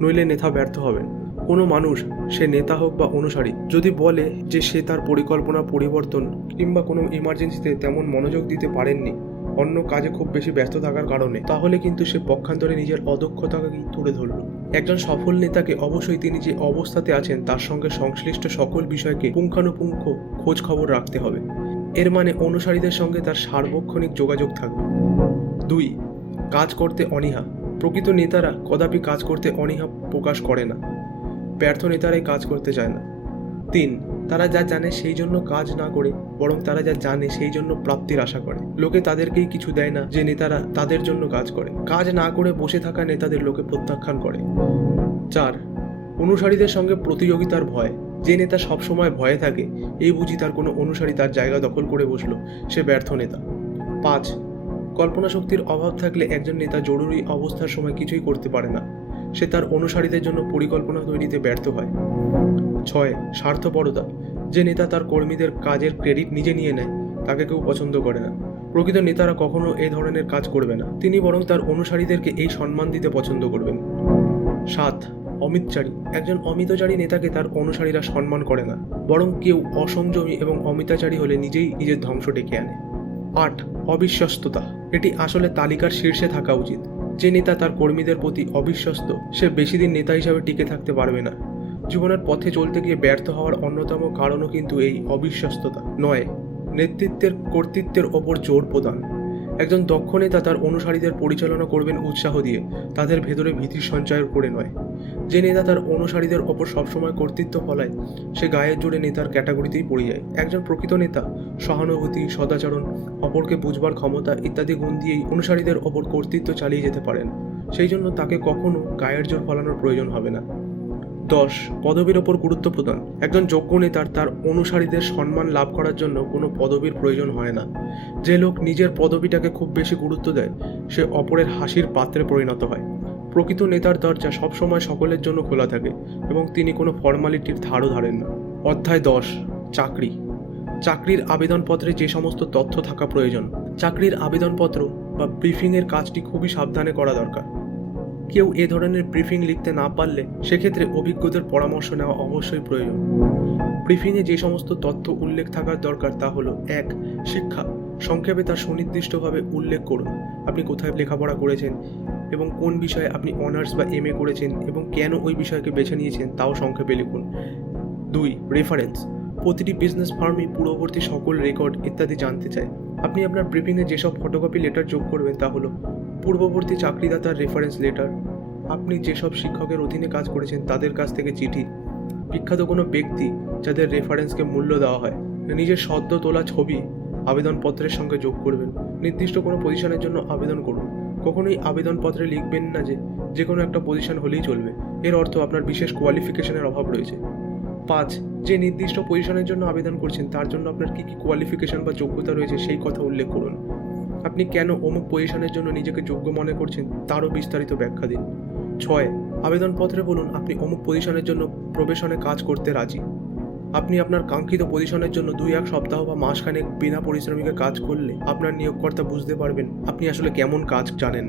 নইলে নেতা ব্যর্থ হবেন। কোনো মানুষ, সে নেতা হোক বা অনুসারী, যদি বলে যে সে তার পরিকল্পনা পরিবর্তন কিংবা কোনো ইমার্জেন্সিতে তেমন মনোযোগ দিতে পারেননি, অন্য কাজে খুব বেশি ব্যস্ত থাকার কারণে, তাহলে কিন্তু সে পক্ষান্তরে নিজের অদক্ষতাকেই তুলে ধরল। একজন সফল নেতাকে অবশ্যই তিনি যে অবস্থাতে আছেন তার সঙ্গে সংশ্লিষ্ট সকল বিষয়কে পুঙ্খানুপুঙ্খ খোঁজ খবর রাখতে হবে। এর মানে অনুসারীদের সঙ্গে তার সার্বক্ষণিক যোগাযোগ থাকবে। 2. কাজ করতে অনীহা। প্রকৃত নেতারা কদাপি কাজ করতে অনীহা প্রকাশ করে না। ব্যর্থ নেতারাই কাজ করতে চায় না। 3. তারা যা জানে সেই জন্য কাজ না করে, বরং তারা যা জানে সেই জন্য প্রাপ্তির আশা করে। লোকে তাদেরকেই কিছু দেয় না যে নেতারা তাদের জন্য কাজ করে। কাজ না করে বসে থাকা নেতাদের লোকে প্রত্যাখ্যান করে। 4. অনুসারীদের সঙ্গে প্রতিযোগিতার ভয়। যে নেতা সবসময় ভয়ে থাকে, এই বুঝি তার কোনো অনুসারী তার জায়গা দখল করে বসলো, সে ব্যর্থ নেতা। 5. কল্পনা শক্তির অভাব থাকলে একজন নেতা জরুরি অবস্থার সময় কিছুই করতে পারে না। সে তার অনুসারীদের জন্য পরিকল্পনা তৈরিতে ব্যর্থ হয়। 6. স্বার্থপরতা। যে নেতা তার কর্মীদের কাজের ক্রেডিট নিজে নিয়ে নেয়, তাকে কেউ পছন্দ করে না। প্রকৃত নেতারা কখনো এই ধরনের কাজ করবে না। তিনি বরং তার অনুসারীদেরকে এই সম্মান দিতে পছন্দ করবেন। 7. অমিতচারী। একজন অমিতচারী নেতাকে তার অনুসারীরা সম্মান করে না, বরং কেউ অসংযমী এবং অমিতাচারী হলে নিজেই নিজের ধ্বংস ডেকে আনে। 8. অবিশ্বস্ততা। এটি আসলে তালিকার শীর্ষে থাকা উচিত। যে নেতা তার কর্মীদের প্রতি অবিশ্বস্ত, সে বেশি দিন নেতা হিসাবে টিকে থাকতে পারবে না। জীবনের পথে চলতে গিয়ে ব্যর্থ হওয়ার অন্যতম কারণও কিন্তু এই অবিশ্বস্ততা। 9. নেতৃত্বের কর্তৃত্বের ওপর জোর প্রদান। একজন দক্ষ নেতা তার অনুসারীদের পরিচালনা করবেন উৎসাহ দিয়ে, তাদের ভেতরে ভীতির সঞ্চার করে নয়। যে নেতা তার অনুসারীদের ওপর সবসময় কর্তৃত্ব ফলায় সে গায়ের জোরে নেতার ক্যাটাগরিতেই পড়ে যায়। একজন প্রকৃত নেতা সহানুভূতি, সদাচরণ, অপরকে বুঝবার ক্ষমতা ইত্যাদি গুণ দিয়েই অনুসারীদের ওপর কর্তৃত্ব চালিয়ে যেতে পারেন। সেই জন্য তাকে কখনো গায়ের জোর ফলানোর প্রয়োজন হবে না। 10. পদবীর ওপর গুরুত্ব প্রদান। একজন যোগ্য নেতার তার অনুসারীদের সম্মান লাভ করার জন্য কোনো পদবীর প্রয়োজন হয় না। যে লোক নিজের পদবিটাকে খুব বেশি গুরুত্ব দেয় সে অপরের হাসির পাত্রে পরিণত হয়। প্রকৃত নেতার দরজা সবসময় সকলের জন্য খোলা থাকে এবং তিনি কোনো ফর্মালিটির ধারও ধারেন না। অধ্যায় 10. চাকরি। চাকরির আবেদনপত্রে যে সমস্ত তথ্য থাকা প্রয়োজন। চাকরির আবেদনপত্র বা ব্রিফিংয়ের কাজটি খুবই সাবধানে করা দরকার। কেউ এ ধরনের ব্রিফিং লিখতে না পারলে সেক্ষেত্রে অভিজ্ঞদের পরামর্শ নেওয়া অবশ্যই প্রয়োজন। ব্রিফিংয়ে যে সমস্ত তথ্য উল্লেখ থাকার দরকার তা হলো: 1. শিক্ষা। সংক্ষেপে তার সুনির্দিষ্টভাবে উল্লেখ করুন। আপনি কোথায় লেখাপড়া করেছেন এবং কোন বিষয়ে আপনি অনার্স বা MA করেছেন এবং কেন ওই বিষয়কে বেছে নিয়েছেন তাও সংক্ষেপে লিখুন। 2. রেফারেন্স। প্রতিটি বিজনেস ফার্মই পূর্ববর্তী সকল রেকর্ড ইত্যাদি জানতে চায়। আপনি আপনার ব্রিফিংয়ে যেসব ফটোকপি লেটার যোগ করবেন তা হলো: পূর্ববর্তী চাকরিদাতার রেফারেন্স লেটার, আপনি যেসব শিক্ষকের অধীনে কাজ করেছেন তাদের কাছ থেকে চিঠি, বিখ্যাত কোনো ব্যক্তি যাদের রেফারেন্সকে মূল্য দেওয়া হয়, নিজের সদ্য তোলা ছবি আবেদনপত্রের সঙ্গে যোগ করবেন। নির্দিষ্ট কোনো পজিশনের জন্য আবেদন করুন। কখনোই আবেদনপত্রে লিখবেন না যে কোনো একটা পজিশন হলেই চলবে, এর অর্থ আপনার বিশেষ কোয়ালিফিকেশনের অভাব রয়েছে। 5. যে নির্দিষ্ট পজিশনের জন্য আবেদন করছেন তার জন্য আপনার কী কী কোয়ালিফিকেশন বা যোগ্যতা রয়েছে সেই কথা উল্লেখ করুন। আপনি কেন অমুক পজিশনের জন্য নিজেকে যোগ্য মনে করছেন তারও বিস্তারিত ব্যাখ্যা দিন। 6. আবেদনপত্রে বলুন আপনি অমুক পজিশনের জন্য প্রবেশনে কাজ করতে রাজি। আপনি আপনার কাঙ্ক্ষিত পজিশনের জন্য 2-1 সপ্তাহ বা মাসখানেক বিনা পরিশ্রমিকে কাজ করলে আপনার নিয়োগকর্তা বুঝতে পারবেন আপনি আসলে কেমন কাজ জানেন।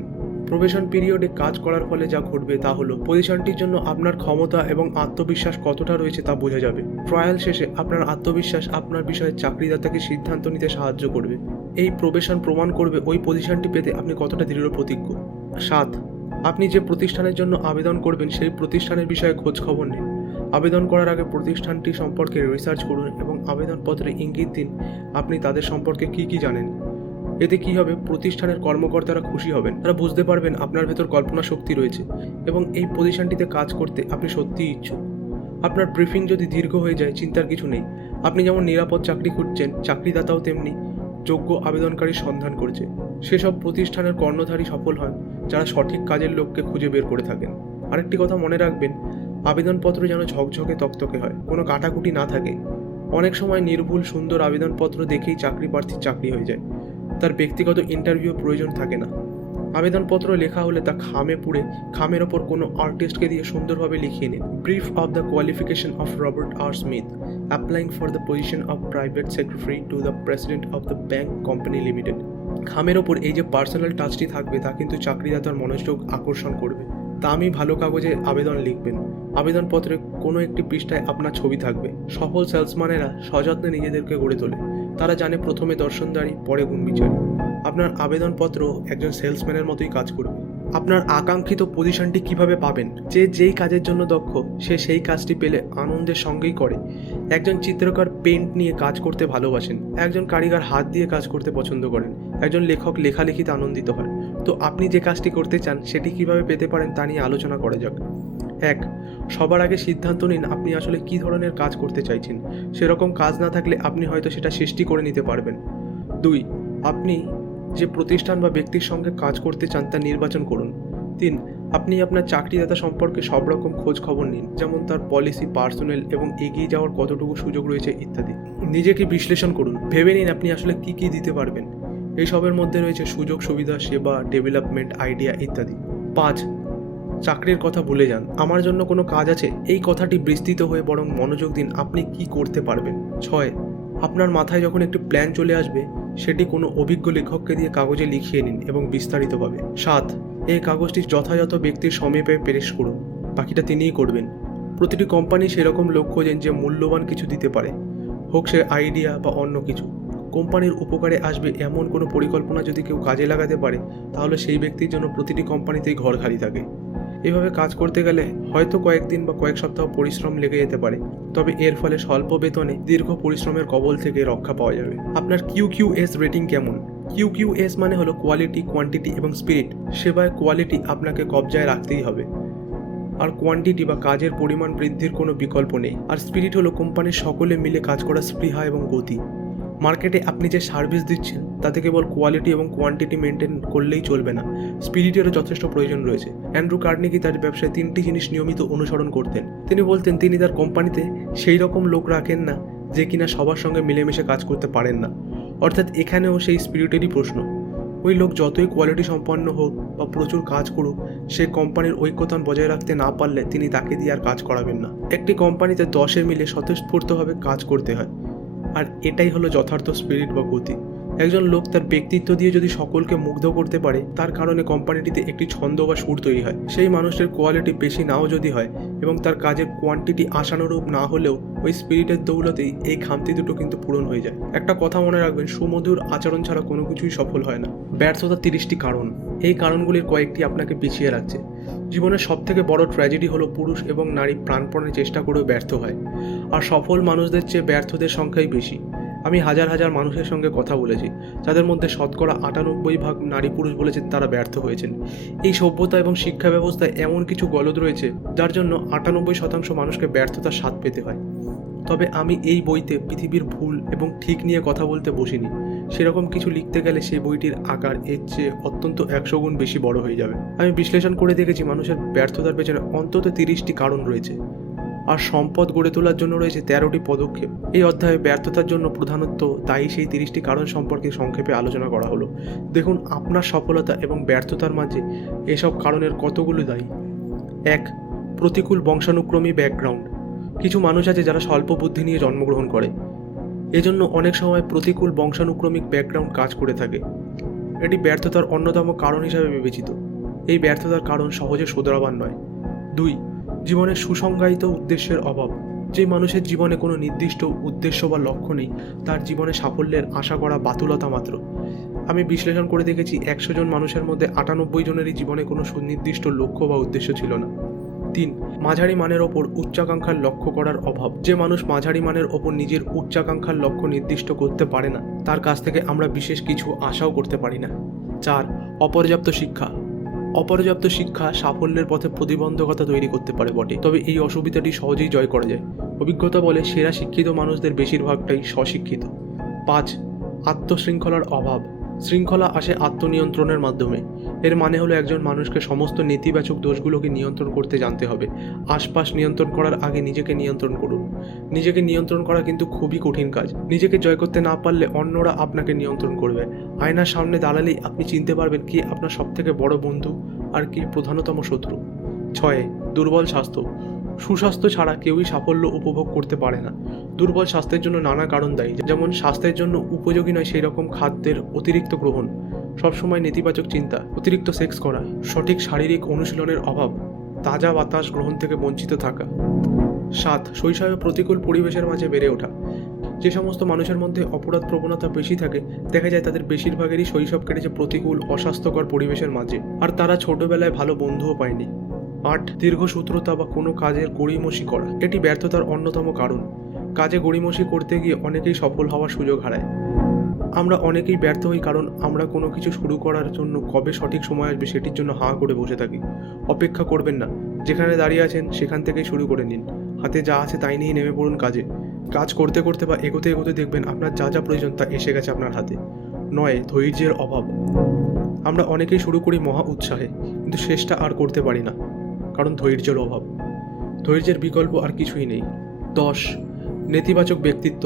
প্রবেশন পিরিয়ডে কাজ করার ফলে যা ঘটবে তা হলো পজিশনটির জন্য আপনার ক্ষমতা এবং আত্মবিশ্বাস কতটা রয়েছে তা বোঝা যাবে। ট্রায়াল শেষে আপনার আত্মবিশ্বাস আপনার বিষয়ে চাকরিদাতাকে সিদ্ধান্ত নিতে সাহায্য করবে। এই প্রবেশন প্রমাণ করবে ওই পজিশনটি পেতে আপনি কতটা দৃঢ় প্রতিজ্ঞ। 7. আপনি যে প্রতিষ্ঠানের জন্য আবেদন করবেন সেই প্রতিষ্ঠানের বিষয়ে খোঁজ খবর নিন। আবেদন করার আগে প্রতিষ্ঠানটি সম্পর্কে রিসার্চ করুন এবং আবেদনপত্রে ইঙ্গিত দিন আপনি তাদের সম্পর্কে কী জানেন। এতে কী হবে, প্রতিষ্ঠানের কর্মকর্তারা খুশি হবেন। তারা বুঝতে পারবেন আপনার ভেতর কল্পনা শক্তি রয়েছে এবং এই পজিশনটিতে কাজ করতে আপনি সত্যিই ইচ্ছুক। আপনার ব্রিফিং যদি দীর্ঘ হয়ে যায় চিন্তার কিছু নেই। আপনি যেমন নিরাপদ চাকরি খুঁজছেন, চাকরিদাতাও তেমনি যোগ্য আবেদনকারীর সন্ধান করছে। সেসব প্রতিষ্ঠানের কর্ণধারী সফল হন যারা সঠিক কাজের লোককে খুঁজে বের করে থাকেন। আরেকটি কথা মনে রাখবেন, আবেদনপত্র যেন ঝকঝকে তকতকে হয়, কোনো কাটাকুটি না থাকে। অনেক সময় নির্ভুল সুন্দর আবেদনপত্র দেখেই চাকরি প্রার্থীর চাকরি হয়ে যায়, তার ব্যক্তিগত ইন্টারভিউ প্রয়োজন থাকে না। আবেদনপত্র লেখা হলে তা খামে পুড়ে খামের ওপর কোনো আর্টিস্টকে দিয়ে সুন্দরভাবে লিখিয়ে নিন। Brief of the qualification of Robert R Smith, applying for the position of private secretary to the president of the bank company limited. খামের ওপর এই যে পার্সোনাল টাচটি থাকবে তা কিন্তু চাকরিদাতার মনোযোগ আকর্ষণ করবে। তা আমি ভালো কাগজে আবেদন লিখবেন। আবেদনপত্রে কোনো একটি পৃষ্ঠায় আপনার ছবি থাকবে। সফল সেলসম্যানেরা সযত্নে নিজেদেরকে গড়ে তোলে। তারা জানে প্রথমে দর্শনদারি, পরে গুণবিচারী। আপনার আবেদনপত্র একজন সেলসম্যানের মতোই কাজ করবে। আপনার আকাঙ্ক্ষিত পজিশনটি কিভাবে পাবেন? যেই কাজের জন্য দক্ষ সে সেই কাজটি পেলে আনন্দের সঙ্গেই করে। একজন চিত্রকর পেইন্ট নিয়ে কাজ করতে ভালোবাসেন, একজন কারিগর হাত দিয়ে কাজ করতে পছন্দ করেন, একজন লেখক লেখালেখিতে আনন্দিত হয়। তো আপনি যে কাজটি করতে চান সেটি কিভাবে পেতে পারেন তা নিয়ে আলোচনা করা যাক। 1. সবার আগে সিদ্ধান্ত নিন আপনি আসলে কী ধরনের কাজ করতে চাইছেন। সেরকম কাজ না থাকলে আপনি হয়তো সেটা সৃষ্টি করে নিতে পারবেন। 2. আপনি যে প্রতিষ্ঠান বা ব্যক্তির সঙ্গে কাজ করতে চান তা নির্বাচন করুন। 3. আপনি আপনার চাকরিদাতা সম্পর্কে সব রকম খোঁজ খবর নিন, যেমন তার পলিসি, পার্সোনাল এবং এগিয়ে যাওয়ার কতটুকু সুযোগ রয়েছে ইত্যাদি। নিজেকে বিশ্লেষণ করুন, ভেবে নিন আপনি আসলে কী দিতে পারবেন। এই সবের মধ্যে রয়েছে সুযোগ সুবিধা, সেবা, ডেভেলপমেন্ট, আইডিয়া ইত্যাদি। 5. চাকরির কথা ভুলে যান, আমার জন্য কোনো কাজ আছে এই কথাটি বিস্তৃত হয়ে বরং মনোযোগ দিন আপনি কি করতে পারবেন। 6. আপনার মাথায় যখন একটি প্ল্যান চলে আসবে সেটি কোনো অভিজ্ঞ লেখককে দিয়ে কাগজে লিখিয়ে নিন এবং বিস্তারিতভাবে। 7. এই কাগজটি যথাযথ ব্যক্তির সমীপে পেশ করুন, বাকিটা তিনিই করবেন। প্রতিটি কোম্পানি সেরকম লোক খোঁজেন যে মূল্যবান কিছু দিতে পারে, হোক সে আইডিয়া বা অন্য কিছু। কোম্পানির উপকারে আসবে এমন কোনো পরিকল্পনা যদি কেউ কাজে লাগাতে পারে তাহলে সেই ব্যক্তির জন্য প্রতিটি কোম্পানিতেই ঘর খালি থাকে। এভাবে কাজ করতে গেলে হয়তো কয়েকদিন বা কয়েক সপ্তাহ পরিশ্রম লেগে যেতে পারে, তবে এর ফলে স্বল্প বেতনে দীর্ঘ পরিশ্রমের কবল থেকে রক্ষা পাওয়া যাবে। আপনার QQS রেটিং কেমন? QQS মানে হলো কোয়ালিটি, কোয়ান্টিটি এবং স্পিরিট। সেবায় কোয়ালিটি আপনাকে কবজায় রাখতেই হবে, আর কোয়ান্টিটি বা কাজের পরিমাণ বৃদ্ধির কোনো বিকল্প নেই। আর স্পিরিট হলো কোম্পানির সকলে মিলে কাজ করার স্পৃহা এবং গতি। মার্কেটে আপনি যে সার্ভিস দিচ্ছেন তাতে কেবল কোয়ালিটি এবং কোয়ান্টিটি মেনটেন করলেই চলবে না, স্পিরিটেরও যথেষ্ট প্রয়োজন রয়েছে। অ্যান্ড্রু কার্নেগি তার ব্যবসায় 3টি জিনিস নিয়মিত অনুসরণ করতেন। তিনি বলতেন তিনি তার কোম্পানিতে সেই রকম লোক রাখেন না যে কিনা সবার সঙ্গে মিলেমিশে কাজ করতে পারেন না। অর্থাৎ এখানেও সেই স্পিরিটেরই প্রশ্ন। ওই লোক যতই কোয়ালিটি সম্পন্ন হোক বা প্রচুর কাজ করুক, সে কোম্পানির ঐক্যতান বজায় রাখতে না পারলে তিনি তাকে দিয়ে আর কাজ করাবেন না। একটি কোম্পানিতে 10 মিলে স্বতঃস্ফূর্তভাবে কাজ করতে হয়, আর এটাই হলো যথার্থ স্পিরিট বা গতি। একজন লোক তার ব্যক্তিত্ব দিয়ে যদি সকলকে মুগ্ধ করতে পারে, তার কারণে কোম্পানিটিতে একটি ছন্দ বা সুর তৈরি হয়। সেই মানুষের কোয়ালিটি বেশি নাও যদি হয় এবং তার কাজের কোয়ান্টিটি আশানুরূপ না হলেও ওই স্পিরিটের দৌলতেই এই খামতি দুটো কিন্তু পূরণ হয়ে যায়। একটা কথা মনে রাখবেন, সুমধুর আচরণ ছাড়া কোনো কিছুই সফল হয় না। ব্যর্থতার 30টি কারণ, এই কারণগুলির কয়েকটি আপনাকে পিছিয়ে রাখছে। জীবনের সবথেকে বড় ট্র্যাজেডি হলো পুরুষ এবং নারী প্রাণপণে চেষ্টা করেও ব্যর্থ হয়, আর সফল মানুষদের চেয়ে ব্যর্থদের সংখ্যাই বেশি। আমি হাজার হাজার মানুষের সঙ্গে কথা বলেছি, যাদের মধ্যে শতকরা 98% নারী পুরুষ বলেছেন তারা ব্যর্থ হয়েছেন। এই সভ্যতা এবং শিক্ষা ব্যবস্থায় এমন কিছু গলদ রয়েছে যার জন্য 98% মানুষকে ব্যর্থতার স্বাদ পেতে হয়। তবে আমি এই বইতে পৃথিবীর ভুল এবং ঠিক নিয়ে কথা বলতে বসিনি। সেরকম কিছু লিখতে গেলে সেই বইটির আকার এর চেয়ে অত্যন্ত 100 গুণ বেশি বড় হয়ে যাবে। আমি বিশ্লেষণ করে দেখেছি মানুষের ব্যর্থতার পেছনে অন্তত 30টি কারণ রয়েছে, আর সম্পদ গড়ে তোলার জন্য রয়েছে 13টি পদক্ষেপ। এই অধ্যায়ে ব্যর্থতার জন্য প্রধানত দায়ী সেই 30টি কারণ সম্পর্কে সংক্ষেপে আলোচনা করা হলো। দেখুন আপনার সফলতা এবং ব্যর্থতার মাঝে এসব কারণের কতগুলো দায়ী। 1. প্রতিকূল বংশানুক্রমী ব্যাকগ্রাউন্ড। কিছু মানুষ আছে যারা স্বল্প বুদ্ধি নিয়ে জন্মগ্রহণ করে, এজন্য অনেক সময় প্রতিকূল বংশানুক্রমিক ব্যাকগ্রাউন্ড কাজ করে থাকে। এটি ব্যর্থতার অন্যতম কারণ হিসাবে বিবেচিত। এই ব্যর্থতার কারণ সহজে শোধরাবার নয়। 2. জীবনের সুসংজ্ঞায়িত উদ্দেশ্যের অভাব। যে মানুষের জীবনে কোনো নির্দিষ্ট উদ্দেশ্য বা লক্ষ্য নেই, তার জীবনে সাফল্যের আশা করা বাতুলতা মাত্র। আমি বিশ্লেষণ করে দেখেছি 100 জন মানুষের মধ্যে 98 জনেরই জীবনে কোনো সুনির্দিষ্ট লক্ষ্য বা উদ্দেশ্য ছিল না। 3. মাঝারি মানের ওপর উচ্চাকাঙ্ক্ষার লক্ষ্য করার অভাব। যে মানুষ মাঝারি মানের ওপর নিজের উচ্চাকাঙ্ক্ষার লক্ষ্য নির্দিষ্ট করতে পারে না, তার কাছ থেকে আমরা বিশেষ কিছু আশাও করতে পারি না। 4. অপর্যাপ্ত শিক্ষা। অপর্যাপ্ত শিক্ষা সাফল্যের পথে প্রতিবন্ধকতা তৈরি করতে পারে বটে, তবে এই অসুবিধাটি সহজেই জয় করা যায়। অভিজ্ঞতা বলে সেরা শিক্ষিত মানুষদের বেশিরভাগটাই স্বশিক্ষিত। 5. আত্মশৃঙ্খলার অভাব। শৃঙ্খলা আসে আত্মনিয়ন্ত্রণের মাধ্যমে। এর মানে হলো একজন মানুষকে সমস্ত নেতিবাচক দোষগুলোকে নিয়ন্ত্রণ করতে জানতে হবে। আশপাশ নিয়ন্ত্রণ করার আগে নিজেকে নিয়ন্ত্রণ করুন। নিজেকে নিয়ন্ত্রণ করা কিন্তু খুবই কঠিন কাজ। নিজেকে জয় করতে না পারলে অন্যরা আপনাকে নিয়ন্ত্রণ করবে। আয়নার সামনে দাঁড়ালেই আপনি চিনতে পারবেন কি আপনার সবথেকে বড় বন্ধু আর কি প্রধানতম শত্রু। 6. দুর্বল স্বাস্থ্য। সুস্বাস্থ্য ছাড়া কেউই সাফল্য উপভোগ করতে পারে না। দুর্বল স্বাস্থ্যের জন্য নানা কারণ দায়ী, যেমন স্বাস্থ্যের জন্য উপযোগী নয় সেই রকম খাদ্যের অতিরিক্ত গ্রহণ, সবসময় নেতিবাচক চিন্তা, অতিরিক্ত সেক্স করা, সঠিক শারীরিক অনুশীলনের অভাব, তাজা বাতাস গ্রহণ থেকে বঞ্চিত থাকা। 7. শৈশবে প্রতিকূল পরিবেশের মাঝে বেড়ে ওঠা। যে সমস্ত মানুষের মধ্যে অপরাধ প্রবণতা বেশি থাকে, দেখা যায় তাদের বেশিরভাগেরই শৈশব কেটেছে প্রতিকূল অস্বাস্থ্যকর পরিবেশের মাঝে, আর তারা ছোটবেলায় ভালো বন্ধুও পায়নি। 8. দীর্ঘসূত্রতা বা কোনো কাজের গড়িমসি করা। এটি ব্যর্থতার অন্যতম কারণ। কাজে গড়িমসি করতে গিয়ে অনেকেই সফল হওয়ার সুযোগ হারায়। আমরা অনেকেই ব্যর্থ হই কারণ আমরা কোনো কিছু শুরু করার জন্য কবে সঠিক সময় আসবে সেটির জন্য হাঁ করে বসে থাকি। অপেক্ষা করবেন না, যেখানে দাঁড়িয়ে আছেন সেখান থেকেই শুরু করে নিন। হাতে যা আছে তাই নিয়েই নেমে পড়ুন কাজে। কাজ করতে করতে বা এগোতে এগোতে দেখবেন আপনার যা যা প্রয়োজন তা এসে গেছে আপনার হাতে। 9. ধৈর্যের অভাব। আমরা অনেকেই শুরু করি মহা উৎসাহে, কিন্তু শেষটা আর করতে পারি না, কারণ ধৈর্যের অভাব। ধৈর্যের বিকল্প আর কিছুই নেই। 10. নেতিবাচক ব্যক্তিত্ব।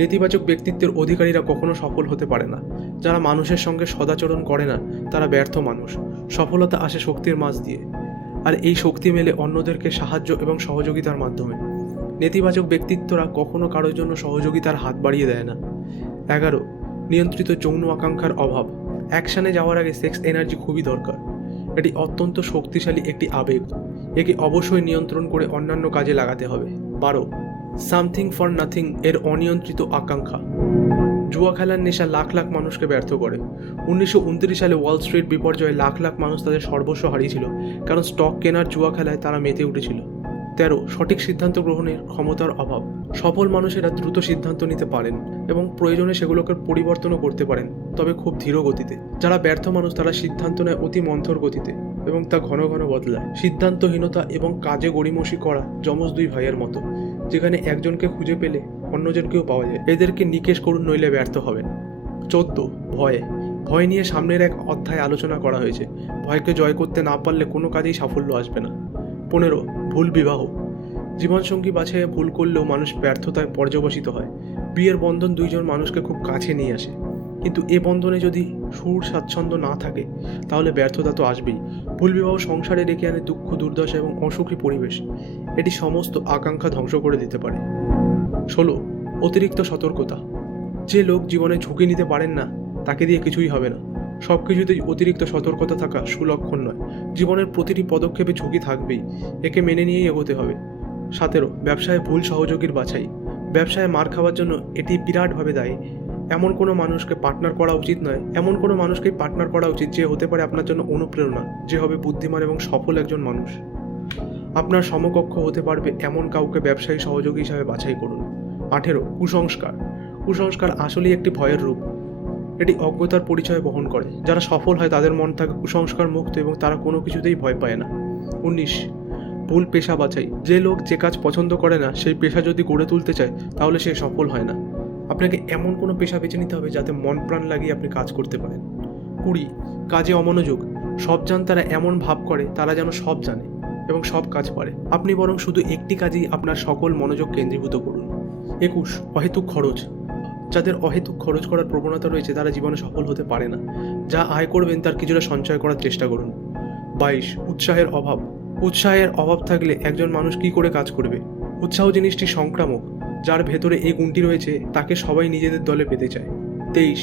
নেতিবাচক ব্যক্তিত্বের অধিকারীরা কখনো সফল হতে পারে না। যারা মানুষের সঙ্গে সদাচরণ করে না তারা ব্যর্থ মানুষ। সফলতা আসে শক্তির মাঝ দিয়ে, আর এই শক্তি মেলে অন্যদেরকে সাহায্য এবং সহযোগিতার মাধ্যমে। নেতিবাচক ব্যক্তিত্বরা কখনো কারোর জন্য সহযোগিতার হাত বাড়িয়ে দেয় না। 11. নিয়ন্ত্রিত যৌন আকাঙ্ক্ষার অভাব। অ্যাকশনে যাওয়ার আগে সেক্স এনার্জি খুবই দরকার। এটি অত্যন্ত শক্তিশালী একটি আবেগ। একে অবশ্যই নিয়ন্ত্রণ করে অন্যান্য কাজে লাগাতে হবে। 12. সামথিং ফর নাথিং এর অনিয়ন্ত্রিত আকাঙ্ক্ষা। জুয়া খেলার নেশা লাখ লাখ মানুষকে ব্যর্থ করে। 1929 সালে ওয়াল স্ট্রিট বিপর্যয়ে লাখ লাখ মানুষ তাদের সর্বস্ব হারিয়েছিল, কারণ স্টক কেনার জুয়া খেলায় তারা মেতে উঠেছিল। 13, সঠিক সিদ্ধান্ত গ্রহণের ক্ষমতার অভাব। সফল মানুষেরা দ্রুত সিদ্ধান্ত নিতে পারেন এবং প্রয়োজনে সেগুলোকে পরিবর্তনও করতে পারেন, তবে খুব ধীর গতিতে। যারা ব্যর্থ মানুষ তারা সিদ্ধান্ত নেয় অতি মন্থর গতিতে এবং তা ঘন ঘন বদলায়। সিদ্ধান্তহীনতা এবং কাজে গড়িমসি করা যমজ দুই ভাইয়ের মতো, যেখানে একজনকে খুঁজে পেলে অন্যজনকেও পাওয়া যায়। এদেরকে নিকেশ করুন, নইলে ব্যর্থ হবেন। 14, ভয় নিয়ে সামনের এক অধ্যায় আলোচনা করা হয়েছে। ভয়কে জয় করতে না পারলে কোনো কাজেই সাফল্য আসবে না। 15, ভুল বিবাহ। জীবনসঙ্গী বাছাইয়ে ভুল করলেও মানুষ ব্যর্থতায় পর্যবসিত হয়। বিয়ের বন্ধন দুইজন মানুষকে খুব কাছে নিয়ে আসে, কিন্তু এ বন্ধনে যদি সুর স্বাচ্ছন্দ্য না থাকে তাহলে ব্যর্থতা তো আসবেই। ভুল বিবাহ সংসারে ডেকে আনে দুঃখ, দুর্দশা এবং অসুখী পরিবেশ। এটি সমস্ত আকাঙ্ক্ষা ধ্বংস করে দিতে পারে। 16, অতিরিক্ত সতর্কতা। যে লোক জীবনে ঝুঁকি নিতে পারেন না তাকে দিয়ে কিছুই হবে না। সব কিছুতেই অতিরিক্ত সতর্কতা থাকা সুলক্ষণ নয়। জীবনের প্রতিটি পদক্ষেপে ঝুঁকি থাকবেই, একে মেনে নিয়েই এগোতে হবে। 17, ব্যবসায় ভুল সহযোগীর বাছাই। ব্যবসায় মার খাওয়ার জন্য এটি বিরাটভাবে দায়ী। এমন কোনো মানুষকে পার্টনার করা উচিত নয়। এমন কোনো মানুষকেই পার্টনার করা উচিত যে হতে পারে আপনার জন্য অনুপ্রেরণা, যে হবে বুদ্ধিমান এবং সফল একজন মানুষ। আপনার সমকক্ষ হতে পারবে এমন কাউকে ব্যবসায়ী সহযোগী হিসাবে বাছাই করুন। 18, কুসংস্কার আসলেই একটি ভয়ের রূপ। এটি অজ্ঞতার পরিচয় বহন করে। যারা সফল হয় তাদের মন থাকে কুসংস্কার মুক্ত এবং তারা কোনো কিছুতেই ভয় পায় না। 19, ভুল পেশা বাছাই। যে লোক যে কাজ পছন্দ করে না সেই পেশা যদি গড়ে তুলতে চায় তাহলে সে সফল হয় না। আপনাকে এমন কোনো পেশা বেছে নিতে হবে যাতে মন প্রাণ লাগিয়ে আপনি কাজ করতে পারেন। 20, কাজে অমনোযোগ। সব জানতারা এমন ভাব করে তারা যেন সব জানে এবং সব কাজ পারে। আপনি বরং শুধু একটি কাজেই আপনার সকল মনোযোগ কেন্দ্রীভূত করুন। 21, অহেতুক খরচ। যাদের অহেতুক খরচ করার প্রবণতা রয়েছে তারা জীবনে সফল হতে পারে না। যা আয় করবেন তার কিছুটা সঞ্চয় করার চেষ্টা করুন। 22, উৎসাহের অভাব থাকলে একজন মানুষ কি করে কাজ করবে? উৎসাহ জিনিসটি সংক্রামক। যার ভেতরে এই গুণটি রয়েছে তাকে সবাই নিজেদের দলে পেতে চায়। 23,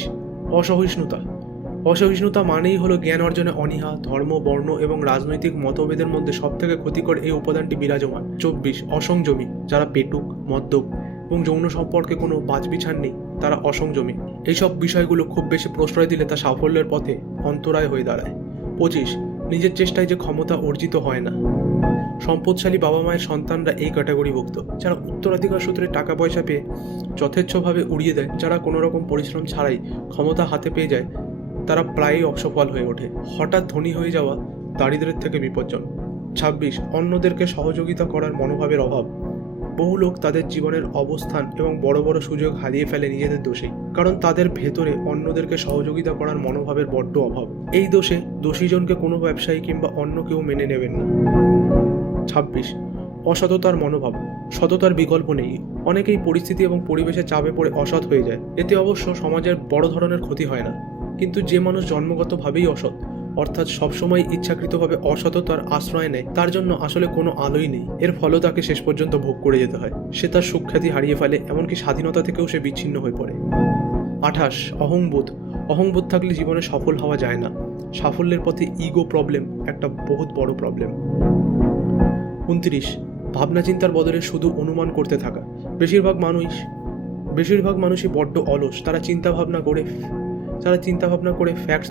অসহিষ্ণুতা মানেই হলো জ্ঞান অর্জনে অনীহা। ধর্ম, বর্ণ এবং রাজনৈতিক মতভেদের মধ্যে সবথেকে ক্ষতিকর এই উপাদানটি বিরাজমান। 24, অসংযমী। যারা পেটুক, মদ্যপ এবং যৌন সম্পর্কে কোনো বাছবিছান নেই তারা অসংযমী। এইসব বিষয়গুলো খুব বেশি প্রশ্রয় দিলে তা সাফল্যের পথে অন্তরায় হয়ে দাঁড়ায়। 25, নিজের চেষ্টায় যে ক্ষমতা অর্জিত হয় না। সম্পদশালী বাবা মায়ের সন্তানরা এই ক্যাটাগরিভুক্ত, যারা উত্তরাধিকার সূত্রে টাকা পয়সা পেয়ে যথেচ্ছভাবে উড়িয়ে দেয়। যারা কোনো রকম পরিশ্রম ছাড়াই ক্ষমতা হাতে পেয়ে যায় তারা প্রায়ই অসফল হয়ে ওঠে। হঠাৎ ধনী হয়ে যাওয়া দারিদ্র্যের থেকে বিপজ্জনক। 26, অন্যদেরকে সহযোগিতা করার মনোভাবের অভাব। বহু লোক তাদের জীবনের অবস্থান এবং বড় বড় সুযোগ হারিয়ে ফেলে নিজেদের দোষেই, কারণ তাদের ভেতরে অন্যদেরকে সহযোগিতা করার মনোভাবের বড্ড অভাব। এই দোষে দোষীজনকে কোনো ব্যবসায়ী কিংবা অন্য কেউ মেনে নেবেন না। 26, অসততার মনোভাব। সততার বিকল্প নেই। অনেকেই পরিস্থিতি এবং পরিবেশের চাপে পড়ে অসৎ হয়ে যায়। এতে অবশ্য সমাজের বড় ধরনের ক্ষতি হয় না, কিন্তু যে মানুষ জন্মগতভাবেই অসৎ, অর্থাৎ সবসময় ইচ্ছাকৃতভাবে অসততার আশ্রয় নেয়, তার জন্য আসলে কোনো আলোই নেই। এর ফলে তাকে শেষ পর্যন্ত ভোগ করে যেতে হয়। সে তার সুখ্যাতি হারিয়ে ফেলে, এমনকি স্বাধীনতা থেকেও সে বিচ্ছিন্ন হয়ে পড়ে। 28, অহংবোধ থাকলে জীবনে সফল হওয়া যায় না। সাফল্যের পথে ইগো প্রবলেম একটা বহুত বড় প্রবলেম। 29, ভাবনা চিন্তার বদলে শুধু অনুমান করতে থাকা। বেশিরভাগ মানুষই বড্ড অলস। তারা চিন্তা ভাবনা করে ফ্যাক্টস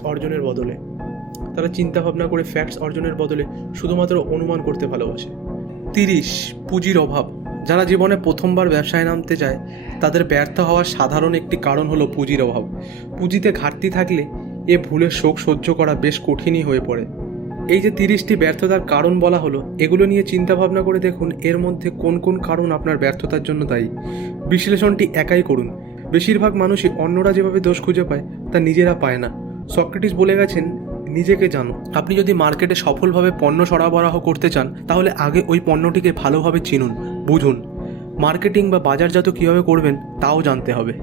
অর্জনের বদলে শুধুমাত্র অনুমান করতে ভালোবাসে। 30, পুঁজির অভাব। যারা জীবনে প্রথমবার ব্যবসায় নামতে যায় তাদের ব্যর্থ হওয়ার সাধারণ একটি কারণ হলো পুঁজির অভাব। পুঁজিতে ঘাটতি থাকলে এ ভুলের শোক সহ্য করা বেশ কঠিনই হয়ে পড়ে। এই যে 30টি ব্যর্থতার কারণ বলা হলো, এগুলো নিয়ে চিন্তা ভাবনা করে দেখুন এর মধ্যে কোন কোন কারণ আপনার ব্যর্থতার জন্য দায়ী। বিশ্লেষণটি একাই করুন। বেশিরভাগ মানুষই অন্যরা যেভাবে দোষ খুঁজে পায় তা নিজেরা পায় না। সক্রেটিস বলে গেছেন, নিজেকে জানো। আপনি যদি মার্কেটে সফলভাবে পণ্য সরবরাহ করতে চান তাহলে আগে ওই পণ্যটিকে ভালোভাবে চিনুন, বুঝুন। মার্কেটিং বা বাজারজাত কীভাবে করবেন তাও জানতে হবে।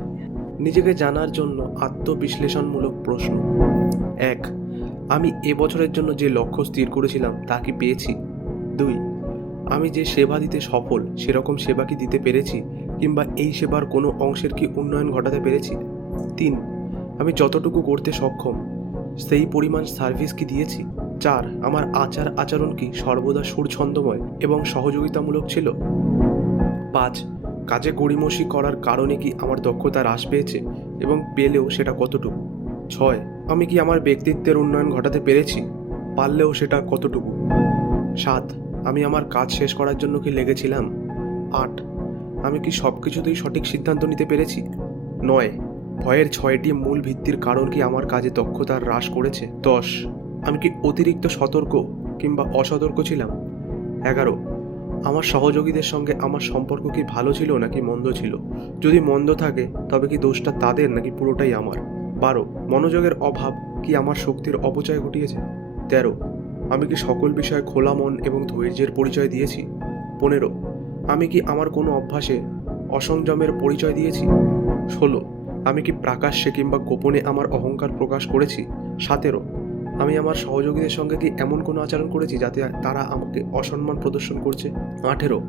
নিজেকে জানার জন্য আত্মবিশ্লেষণমূলক প্রশ্ন। 1, আমি এবছরের জন্য যে লক্ষ্য স্থির করেছিলাম তা কি পেয়েছি? 2, আমি যে সেবা দিতে সফল সেরকম সেবা কি দিতে পেরেছি, কিংবা এই সেবার কোনো অংশের কি উন্নয়ন ঘটাতে পেরেছি? 3, আমি যতটুকু করতে সক্ষম সেই পরিমাণ সার্ভিস কি দিয়েছি? 4, আমার আচরণ কি সর্বদা সুরছন্দময় এবং সহযোগিতামূলক ছিল? 5, কাজে গড়িমসি করার কারণে কি আমার দক্ষতা হ্রাস পেয়েছে এবং পেলেও সেটা কতটুকু? 6, আমি কি আমার ব্যক্তিত্বের উন্নয়ন ঘটাতে পেরেছি, পারলেও সেটা কতটুকু? 7, আমি আমার কাজ শেষ করার জন্য কি লেগেছিলাম? 8. আমি কি সব কিছুতেই সঠিক সিদ্ধান্ত নিতে পেরেছি? 9. ভয়ের 6টি মূল ভিত্তির কারণ কি আমার কাজে দক্ষতার হ্রাস করেছে? 10. আমি কি অতিরিক্ত সতর্ক কিংবা অসতর্ক ছিলাম? 11. আমার সহযোগীদের সঙ্গে আমার সম্পর্ক কি ভালো ছিল নাকি মন্দ ছিল? যদি মন্দ থাকে তবে কি দোষটা তাদের নাকি পুরোটাই আমার? 12. মনোযোগের অভাব কি আমার শক্তির অপচয় ঘটিয়েছে? 13. আমি কি সকল বিষয়ে খোলা মন এবং ধৈর্যের পরিচয় দিয়েছি? 15. আমি কি আমার কোনো অভ্যাসে অসংযমের পরিচয় দিয়েছি? 16. আমি কি প্রকাশ্যে কিংবা গোপনে আমার অহংকার প্রকাশ করেছি? 17. আমি আমার সহযোগীদের সঙ্গে কি এমন কোনো আচরণ করেছি যাতে তারা আমাকে অসম্মান প্রদর্শন করছে? 18.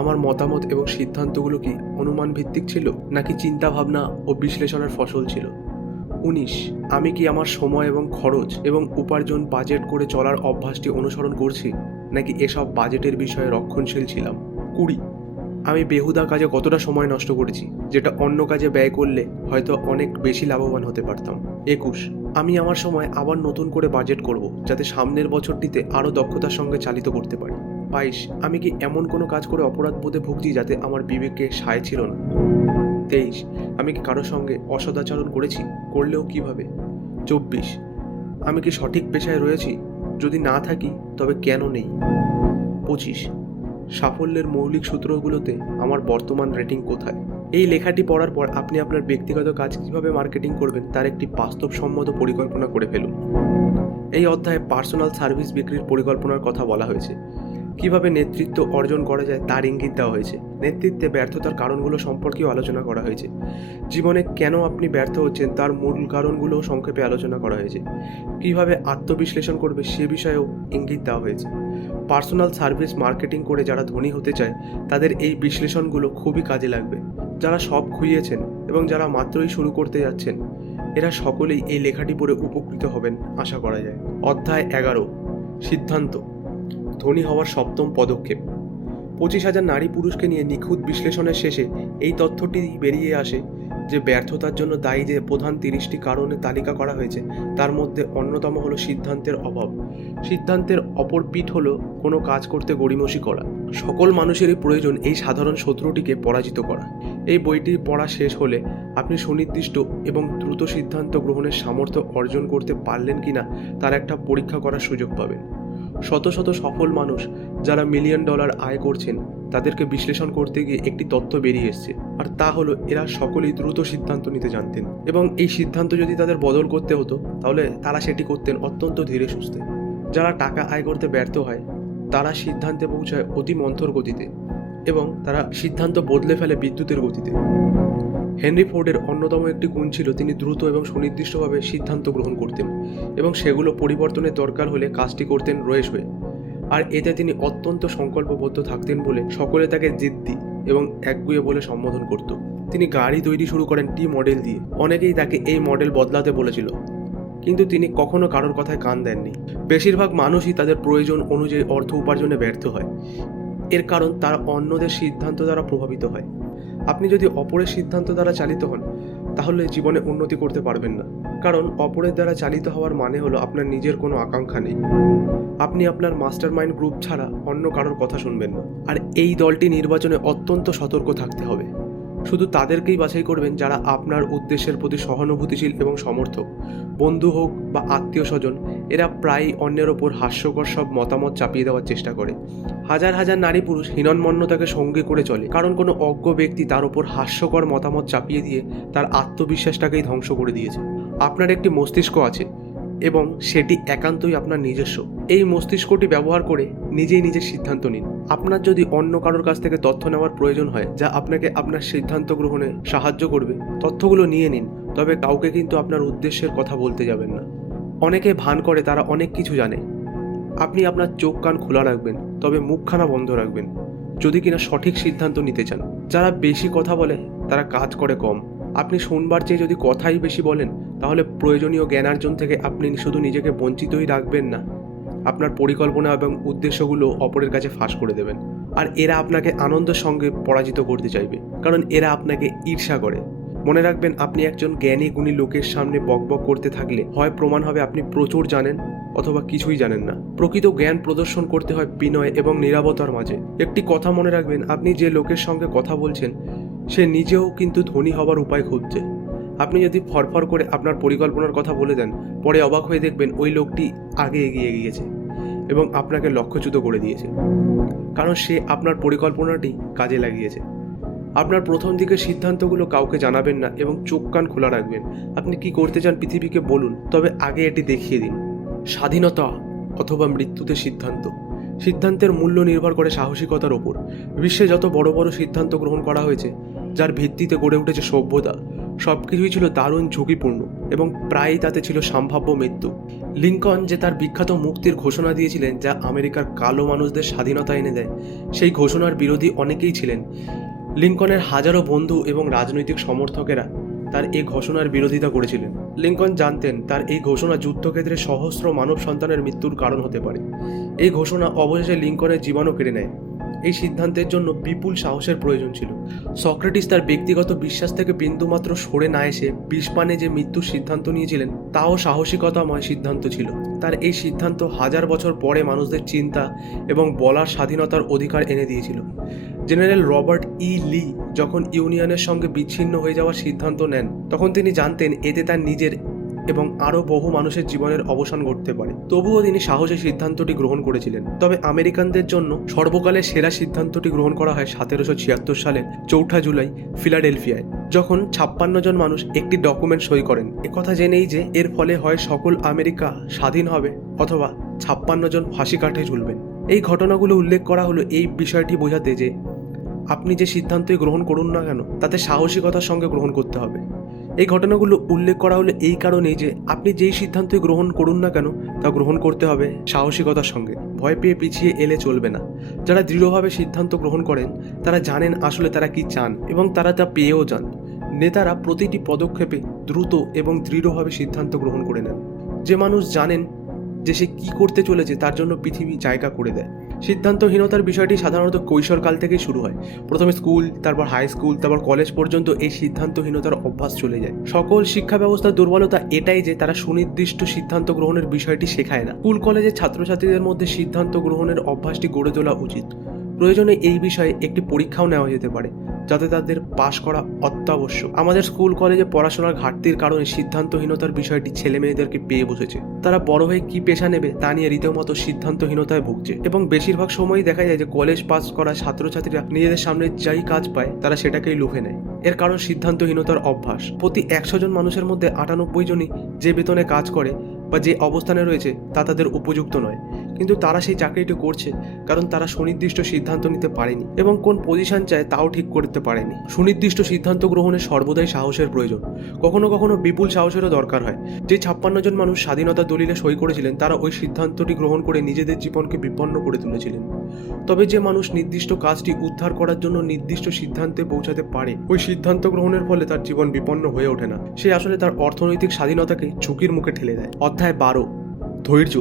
আমার মতামত এবং সিদ্ধান্তগুলো কি অনুমান ভিত্তিক ছিল নাকি চিন্তাভাবনা ও বিশ্লেষণের ফসল ছিল? 19. আমি কি আমার সময় এবং খরচ এবং উপার্জন বাজেট করে চলার অভ্যাসটি অনুসরণ করছি নাকি এসব বাজেটের বিষয়ে রক্ষণশীল ছিলাম? 20. আমি বেহুদা কাজে কতটা সময় নষ্ট করেছি যেটা অন্য কাজে ব্যয় করলে হয়তো অনেক বেশি লাভবান হতে পারতাম? 21. আমি আমার সময় আবার নতুন করে বাজেট করব যাতে সামনের বছরটিতে আরও দক্ষতার সঙ্গে চালিত করতে পারি। 22. আমি কি এমন কোনো কাজ করে অপরাধ বোধে ভুগছি যাতে আমার বিবেকে সায় ছিল না? 23. আমি কি কারোর সঙ্গে অসদাচরণ করেছি? করলেও কিভাবে? 24. আমি কি সঠিক পেশায় রয়েছি? যদি না থাকি তবে কেন নেই? 25. সাফল্যের মৌলিক সূত্রগুলোতে আমার বর্তমান রেটিং কোথায়? এই লেখাটি পড়ার পর আপনি আপনার ব্যক্তিগত কাজ কিভাবে মার্কেটিং করবেন তার একটি বাস্তবসম্মত পরিকল্পনা করে ফেলুন। এই অধ্যায়ে পার্সোনাল সার্ভিস বিক্রির পরিকল্পনার কথা বলা হয়েছে। কিভাবে নেতৃত্ব অর্জন করা যায় তার ইঙ্গিত দেওয়া হয়েছে। নেতৃত্বে ব্যর্থতার কারণগুলো সম্পর্কেও আলোচনা করা হয়েছে। জীবনে কেন আপনি ব্যর্থ হচ্ছেন তার মূল কারণগুলোও সংক্ষেপে আলোচনা করা হয়েছে। কিভাবে আত্মবিশ্লেষণ করবে সে বিষয়েও ইঙ্গিত দেওয়া হয়েছে। পার্সোনাল সার্ভিস মার্কেটিং করে যারা ধনী হতে চায় তাদের এই বিশ্লেষণগুলো খুবই কাজে লাগবে। যারা সব খুইয়েছেন এবং যারা মাত্রই শুরু করতে যাচ্ছেন এরা সকলেই এই লেখাটি পড়ে উপকৃত হবেন আশা করা যায়। অধ্যায় 11, সিদ্ধান্ত। ধনী হওয়ার 7ম পদক্ষেপ। 25,000 নারী পুরুষকে নিয়ে নিখুঁত বিশ্লেষণের শেষে এই তথ্যটি বেরিয়ে আসে যে ব্যর্থতার জন্য দায়ী যে প্রধান 30টি কারণে তালিকা করা হয়েছে তার মধ্যে অন্যতম হলো সিদ্ধান্তের অভাব। সিদ্ধান্তের অপর পিঠ হলো কোনো কাজ করতে গড়িমসি করা। সকল মানুষেরই প্রয়োজন এই সাধারণ শত্রুটিকে পরাজিত করা। এই বইটি পড়া শেষ হলে আপনি সুনির্দিষ্ট এবং দ্রুত সিদ্ধান্ত গ্রহণের সামর্থ্য অর্জন করতে পারলেন কিনা তার একটা পরীক্ষা করার সুযোগ পাবেন। শত শত সফল মানুষ যারা $1 মিলিয়ন আয় করছেন তাদেরকে বিশ্লেষণ করতে গিয়ে একটি তথ্য বেরিয়ে এসেছে, আর তা হলো এরা সকলেই দ্রুত সিদ্ধান্ত নিতে জানতেন এবং এই সিদ্ধান্ত যদি তাদের বদল করতে হতো তাহলে তারা সেটি করতেন অত্যন্ত ধীরে সুস্থে। যারা টাকা আয় করতে ব্যর্থ হয় তারা সিদ্ধান্তে পৌঁছায় অতি মন্থর গতিতে এবং তারা সিদ্ধান্ত বদলে ফেলে বিদ্যুতের গতিতে। হেনরি ফোর্ডের অন্যতম একটি গুণ ছিল তিনি দ্রুত এবং সুনির্দিষ্টভাবে সিদ্ধান্ত গ্রহণ করতেন এবং সেগুলো পরিবর্তনের দরকার হলে কাজটি করতেন রয়েস হয়ে। আর এতে তিনি অত্যন্ত সংকল্পবদ্ধ থাকতেন বলে সকলে তাকে জিদ্দি এবং একগুঁয়ে বলে সম্বোধন করত। তিনি গাড়ি তৈরি শুরু করেন টি মডেল দিয়ে। অনেকেই তাকে এই মডেল বদলাতে বলেছিল কিন্তু তিনি কখনো কারোর কথায় কান দেননি। বেশিরভাগ মানুষই তাদের প্রয়োজন অনুযায়ী অর্থ উপার্জনে ব্যর্থ হয়। এর কারণ তারা অন্যদের সিদ্ধান্ত দ্বারা প্রভাবিত হয়। আপনি যদি অপরের সিদ্ধান্ত দ্বারা চালিত হন তাহলে জীবনে উন্নতি করতে পারবেন না, কারণ অপরের দ্বারা চালিত হওয়ার মানে হলো আপনার নিজের কোনো আকাঙ্ক্ষা নেই। আপনি আপনার মাস্টারমাইন্ড গ্রুপ ছাড়া অন্য কারোর কথা শুনবেন না। আর এই দলটি নির্বাচনে অত্যন্ত সতর্ক থাকতে হবে। শুধু তাদেরকেই বাছাই করবেন যারা আপনার উদ্দেশ্যের প্রতি সহানুভূতিশীল এবং সমর্থক। বন্ধু হোক বা আত্মীয় স্বজন, এরা প্রায়ই অন্যের ওপর হাস্যকর সব মতামত চাপিয়ে দেওয়ার চেষ্টা করে। হাজার হাজার নারী পুরুষ হীনম্মন্যতাকে সঙ্গী করে চলে কারণ কোনো অজ্ঞ ব্যক্তি তার ওপর হাস্যকর মতামত চাপিয়ে দিয়ে তার আত্মবিশ্বাসটাকেই ধ্বংস করে দিয়েছে। আপনার একটি মস্তিষ্ক আছে এবং সেটি একান্তই আপনার নিজস্ব। এই মস্তিষ্কটি ব্যবহার করে নিজেই নিজের সিদ্ধান্ত নিন। আপনার যদি অন্য কারোর কাছ থেকে তথ্য নেওয়ার প্রয়োজন হয় যা আপনাকে আপনার সিদ্ধান্ত গ্রহণে সাহায্য করবে, তথ্যগুলো নিয়ে নিন, তবে কাউকে কিন্তু আপনার উদ্দেশ্যের কথা বলতে যাবেন না। অনেকে ভান করে তারা অনেক কিছু জানে। আপনি আপনার চোখ কান খোলা রাখবেন, তবে মুখখানা বন্ধ রাখবেন যদি কিনা সঠিক সিদ্ধান্ত নিতে চান। যারা বেশি কথা বলে তারা কাজ করে কম। আপনি শুনবার চেয়ে যদি কথাই বেশি বলেন তাহলে প্রয়োজনীয় জ্ঞানার্জন থেকে আপনি শুধু নিজেকে বঞ্চিতই রাখবেন না, আপনার পরিকল্পনা এবং উদ্দেশ্যগুলো অপরের কাছে ফাঁস করে দেবেন। আর এরা আপনাকে আনন্দের সঙ্গে পরাজিত করতে চাইবে কারণ এরা আপনাকে ঈর্ষা করে। মনে রাখবেন, আপনি একজন জ্ঞানী গুণী লোকের সামনে বকবক করতে থাকলে হয় প্রমাণ হবে আপনি প্রচুর জানেন অথবা কিছুই জানেন না। প্রকৃত জ্ঞান প্রদর্শন করতে হয় বিনয় এবং নীরবতার মাঝে। একটি কথা মনে রাখবেন, আপনি যে লোকের সঙ্গে কথা বলছেন সে নিজেও কিন্তু ধনী হবার উপায় খুঁজছে। আপনি যদি ফরফর করে আপনার পরিকল্পনার কথা বলে দেন, পরে অবাক হয়ে দেখবেন ওই লোকটি আগে এগিয়ে গিয়েছে এবং আপনাকে লক্ষ্যচ্যুত করে দিয়েছে, কারণ সে আপনার পরিকল্পনাটি কাজে লাগিয়েছে। আপনার প্রথম দিকের সিদ্ধান্তগুলো কাউকে জানাবেন না এবং চোখ কান খোলা রাখবেন। আপনি কি করতে চান পৃথিবীকে বলুন, তবে আগে এটি দেখিয়ে দিন। স্বাধীনতা অথবা মৃত্যুতে সিদ্ধান্ত। সিদ্ধান্তের মূল্য নির্ভর করে সাহসিকতার ওপর। বিশ্বে যত বড় বড় সিদ্ধান্ত গ্রহণ করা হয়েছে, যার ভিত্তিতে গড়ে উঠেছে সভ্যতা, সব কিছুই ছিল দারুণ ঝুঁকিপূর্ণ এবং প্রায়ই তাতে ছিল সম্ভাব্য মৃত্যু। লিঙ্কন যে তার বিখ্যাত মুক্তির ঘোষণা দিয়েছিলেন, যা আমেরিকার কালো মানুষদের স্বাধীনতা এনে দেয়, সেই ঘোষণার বিরোধী অনেকেই ছিলেন। লিঙ্কনের হাজারো বন্ধু এবং রাজনৈতিক সমর্থকেরা তার এই ঘোষণার বিরোধিতা করেছিলেন। লিঙ্কন জানতেন তার এই ঘোষণা যুদ্ধক্ষেত্রে সহস্র মানব সন্তানের মৃত্যুর কারণ হতে পারে। এই ঘোষণা অবশেষে লিঙ্কনের জীবনও কেড়ে নেয়। এই সিদ্ধান্তের জন্য বিপুল সাহসের প্রয়োজন ছিল। সক্রেটিস তার ব্যক্তিগত বিশ্বাস থেকে বিন্দুমাত্র সরে না এসে বিষপানে যে মৃত্যুর সিদ্ধান্ত নিয়েছিলেন, তাও সাহসিকতাময় সিদ্ধান্ত ছিল। তার এই সিদ্ধান্ত হাজার বছর পরে মানুষদের চিন্তা এবং বলার স্বাধীনতার অধিকার এনে দিয়েছিল। জেনারেল রবার্ট লি যখন ইউনিয়নের সঙ্গে বিচ্ছিন্ন হয়ে যাওয়ার সিদ্ধান্ত নেন, তখন তিনি জানতেন এতে তার নিজের এবং আরও বহু মানুষের জীবনের অবসান ঘটতে পারে। তবুও তিনি সাহসী সিদ্ধান্তটি গ্রহণ করেছিলেন। তবে আমেরিকানদের জন্য সর্বকালের সেরা সিদ্ধান্তটি গ্রহণ করা হয় 1776 সালের 4 জুলাই ফিলাডেলফিয়ায়, যখন 56 জন মানুষ একটি ডকুমেন্ট সই করেন, একথা জেনেই যে এর ফলে হয় সকল আমেরিকা স্বাধীন হবে অথবা 56 জন ফাঁসি কাঠে ঝুলবেন। এই ঘটনাগুলো উল্লেখ করা হলো এই বিষয়টি বোঝাতে যে আপনি যে সিদ্ধান্তই গ্রহণ করুন না কেন, তাতে সাহসিকতার সঙ্গে গ্রহণ করতে হবে। এই ঘটনাগুলো উল্লেখ করা হলো এই কারণেই যে আপনি যেই সিদ্ধান্তই গ্রহণ করুন না কেন, তা গ্রহণ করতে হবে সাহসিকতার সঙ্গে। ভয় পেয়ে পিছিয়ে এলে চলবে না। যারা দৃঢ়ভাবে সিদ্ধান্ত গ্রহণ করেন, তারা জানেন আসলে তারা কি চান এবং তারা তা পেয়েও যান। নেতারা প্রতিটি পদক্ষেপে দ্রুত এবং দৃঢ়ভাবে সিদ্ধান্ত গ্রহণ করে নেন। যে মানুষ জানেন যে সে কী করতে চলেছে, তার জন্য পৃথিবী জায়গা করে দেয়। সিদ্ধান্তহীনতার বিষয়টি সাধারণত কৈশোরকাল থেকেই শুরু হয়। প্রথমে স্কুল, তারপর হাই স্কুল, তারপর কলেজ পর্যন্ত এই সিদ্ধান্তহীনতার অভ্যাস চলে যায়। সকল শিক্ষা ব্যবস্থার দুর্বলতা এটাই যে তারা সুনির্দিষ্ট সিদ্ধান্ত গ্রহণের বিষয়টি শেখায় না। স্কুল কলেজের ছাত্রছাত্রীদের মধ্যে সিদ্ধান্ত গ্রহণের অভ্যাসটি গড়ে তোলা উচিত। প্রয়োজনে এই বিষয়ে একটি পরীক্ষাও নেওয়া যেতে পারে, যাতে তাদের পাশ করা অত্যাবশ্যক। আমাদের স্কুল কলেজে পড়াশোনার ঘাটতির কারণে সিদ্ধান্তহীনতার বিষয়টি ছেলে মেয়েদেরকে পেয়ে বসেছে। তারা বড় হয়ে কি পেশা নেবে তা নিয়ে রীতিমতো সিদ্ধান্তহীনতায় ভুগছে এবং বেশিরভাগ সময়ই দেখা যায় যে কলেজ পাস করা ছাত্রছাত্রীরা নিজেদের সামনে যাই কাজ পায় তারা সেটাকেই লুফে নেয়। এর কারণ সিদ্ধান্তহীনতার অভ্যাস। প্রতি 100 জন মানুষের মধ্যে 98 জনই যে বেতনে কাজ করে বা যে অবস্থানে রয়েছে তা তাদের উপযুক্ত নয়, কিন্তু তারা সেই চাকরিটি করছে কারণ তারা সুনির্দিষ্ট সিদ্ধান্ত নিতে পারেনি এবং কোন পজিশন চায় তাও ঠিক করতে পারেনি। সুনির্দিষ্ট সিদ্ধান্ত গ্রহণে সর্বদাই সাহসের প্রয়োজন। কখনো কখনো বিপুল সাহসেরও দরকার হয়। যে 56 জন মানুষ স্বাধীনতার দলিলে সই করেছিলেন, তারা ওই সিদ্ধান্তটি গ্রহণ করে নিজেদের জীবনকে বিপন্ন করে তুলেছিলেন। তবে যে মানুষ নির্দিষ্ট কাজটি উদ্ধার করার জন্য নির্দিষ্ট সিদ্ধান্তে পৌঁছাতে পারে, ওই সিদ্ধান্ত গ্রহণের ফলে তার জীবন বিপন্ন হয়ে ওঠে না। সে আসলে তার অর্থনৈতিক স্বাধীনতাকে ঝুঁকির মুখে ঠেলে দেয়। অধ্যায় 12, ধৈর্য।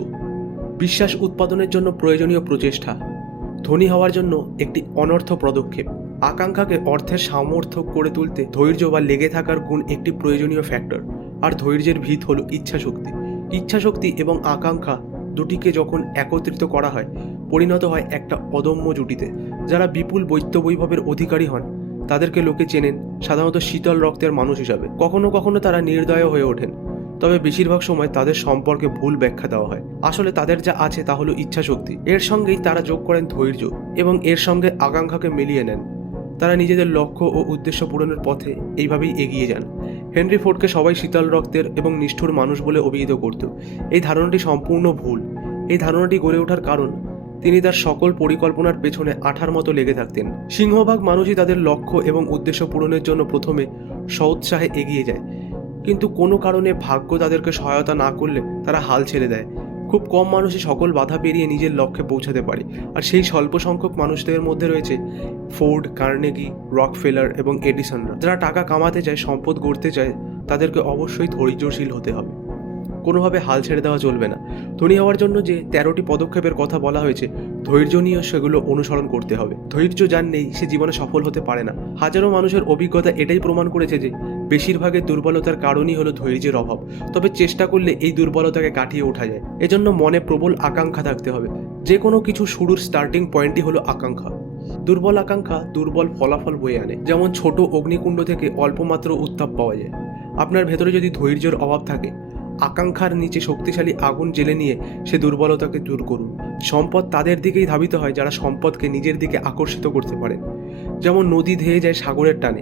বিশ্বাস উৎপাদনের জন্য প্রয়োজনীয় প্রচেষ্টা। ধনী হওয়ার জন্য একটি অনর্থ পদক্ষেপ। আকাঙ্ক্ষাকে অর্থের সামর্থ্য করে তুলতে ধৈর্য বা লেগে থাকার গুণ একটি প্রয়োজনীয় ফ্যাক্টর। আর ধৈর্যের ভিত হলো ইচ্ছাশক্তি। ইচ্ছাশক্তি এবং আকাঙ্ক্ষা দুটিকে যখন একত্রিত করা হয়, পরিণত হয় একটা অদম্য জুটিতে। যারা বিপুল বৈভবের অধিকারী হন, তাদেরকে লোকে চেনেন সাধারণত শীতল রক্তের মানুষ হিসাবে। কখনো কখনো তারা নির্দয় হয়ে ওঠেন, তবে বেশিরভাগ সময় তাদের সম্পর্কে ভুল ব্যাখ্যা দেওয়া হয়। আসলে তাদের যা আছে তা হলো ইচ্ছাশক্তি। এর সঙ্গেই তারা যোগ করেন ধৈর্য এবং এর সঙ্গে আকাঙ্ক্ষাকে মিলিয়ে নেন। তারা নিজেদের লক্ষ্য ও উদ্দেশ্য পূরণের পথে এইভাবেই এগিয়ে যান। হেনরি ফোর্ডকে সবাই শীতল রক্তের এবং নিষ্ঠুর মানুষ বলে অভিহিত করত। এই ধারণাটি সম্পূর্ণ ভুল। এই ধারণাটি গড়ে ওঠার কারণ তিনি তার সকল পরিকল্পনার পেছনে আঠার মতো লেগে থাকতেন। সিংহভাগ মানুষই তাদের লক্ষ্য এবং উদ্দেশ্য পূরণের জন্য প্রথমে স্বউৎসাহে এগিয়ে যায়, কিন্তু কোনো কারণে ভাগ্য তাদেরকে সহায়তা না করলে তারা হাল ছেড়ে দেয়। খুব কম মানুষই সকল বাধা পেরিয়ে নিজের লক্ষ্যে পৌঁছাতে পারে, আর সেই স্বল্প সংখ্যক মানুষদের মধ্যে রয়েছে ফোর্ড, কার্নেগি, রকফেলার এবং এডিসনরা। যারা টাকা কামাতে চায়, সম্পদ গড়তে চায়, তাদেরকে অবশ্যই ধৈর্যশীল হতে হবে। কোনোভাবে হাল ছেড়ে দেওয়া চলবে না। ধনী হওয়ার জন্য যে 13টি পদক্ষেপের কথা বলা হয়েছে, ধৈর্য নিয়ে সেগুলো অনুসরণ করতে হবে। ধৈর্য যার নেই সে জীবনে সফল হতে পারে না। হাজারো মানুষের অভিজ্ঞতা এটাই প্রমাণ করেছে যে বেশিরভাগের দুর্বলতার কারণই হলো ধৈর্যের অভাব। তবে চেষ্টা করলে এই দুর্বলতাকে কাটিয়ে ওঠা যায়। এজন্য মনে প্রবল আকাঙ্ক্ষা থাকতে হবে। যে কোনো কিছু শুরুর স্টার্টিং পয়েন্টই হলো আকাঙ্ক্ষা। দুর্বল আকাঙ্ক্ষা দুর্বল ফলাফল বয়ে আনে। যেমন ছোট অগ্নিকুণ্ড থেকে অল্প মাত্র উত্তাপ পাওয়া যায়। আপনার ভেতরে যদি ধৈর্যের অভাব থাকে, আকাঙ্ক্ষার নিচে শক্তিশালী আগুন জ্বেলে নিয়ে সে দুর্বলতাকে দূর করুন। সম্পদ তাদের দিকেই ধাবিত হয় যারা সম্পদকে নিজের দিকে আকর্ষিত করতে পারে। যেমন নদী ধেয়ে যায় সাগরের টানে।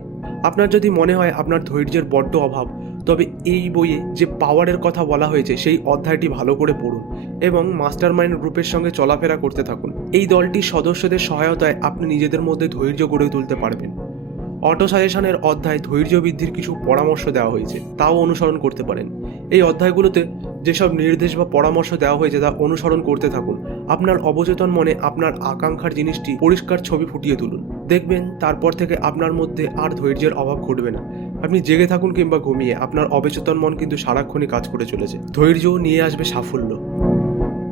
আপনার যদি মনে হয় আপনার ধৈর্যের বড্ড অভাব, তবে এই বইয়ে যে পাওয়ারের কথা বলা হয়েছে সেই অধ্যায়টি ভালো করে পড়ুন এবং মাস্টারমাইন্ড গ্রুপের সঙ্গে চলাফেরা করতে থাকুন। এই দলটির সদস্যদের সহায়তায় আপনি নিজেদের মধ্যে ধৈর্য গড়ে তুলতে পারবেন। অটো সাজেশনের অধ্যায় ধৈর্য বৃদ্ধির কিছু পরামর্শ দেওয়া হয়েছে, তাও অনুসরণ করতে পারেন। এই অধ্যায়গুলোতে যেসব নির্দেশ বা পরামর্শ দেওয়া হয়েছে তা অনুসরণ করতে থাকুন। আপনার অবচেতন মনে আপনার আকাঙ্ক্ষার জিনিসটি পরিষ্কার ছবি ফুটিয়ে তুলুন। দেখবেন তারপর থেকে আপনার মধ্যে আর ধৈর্যের অভাব ঘটবে না। আপনি জেগে থাকুন কিংবা ঘুমিয়ে, আপনার অবচেতন মন কিন্তু সারাক্ষণই কাজ করে চলেছে। ধৈর্য নিয়ে আসবে সাফল্য।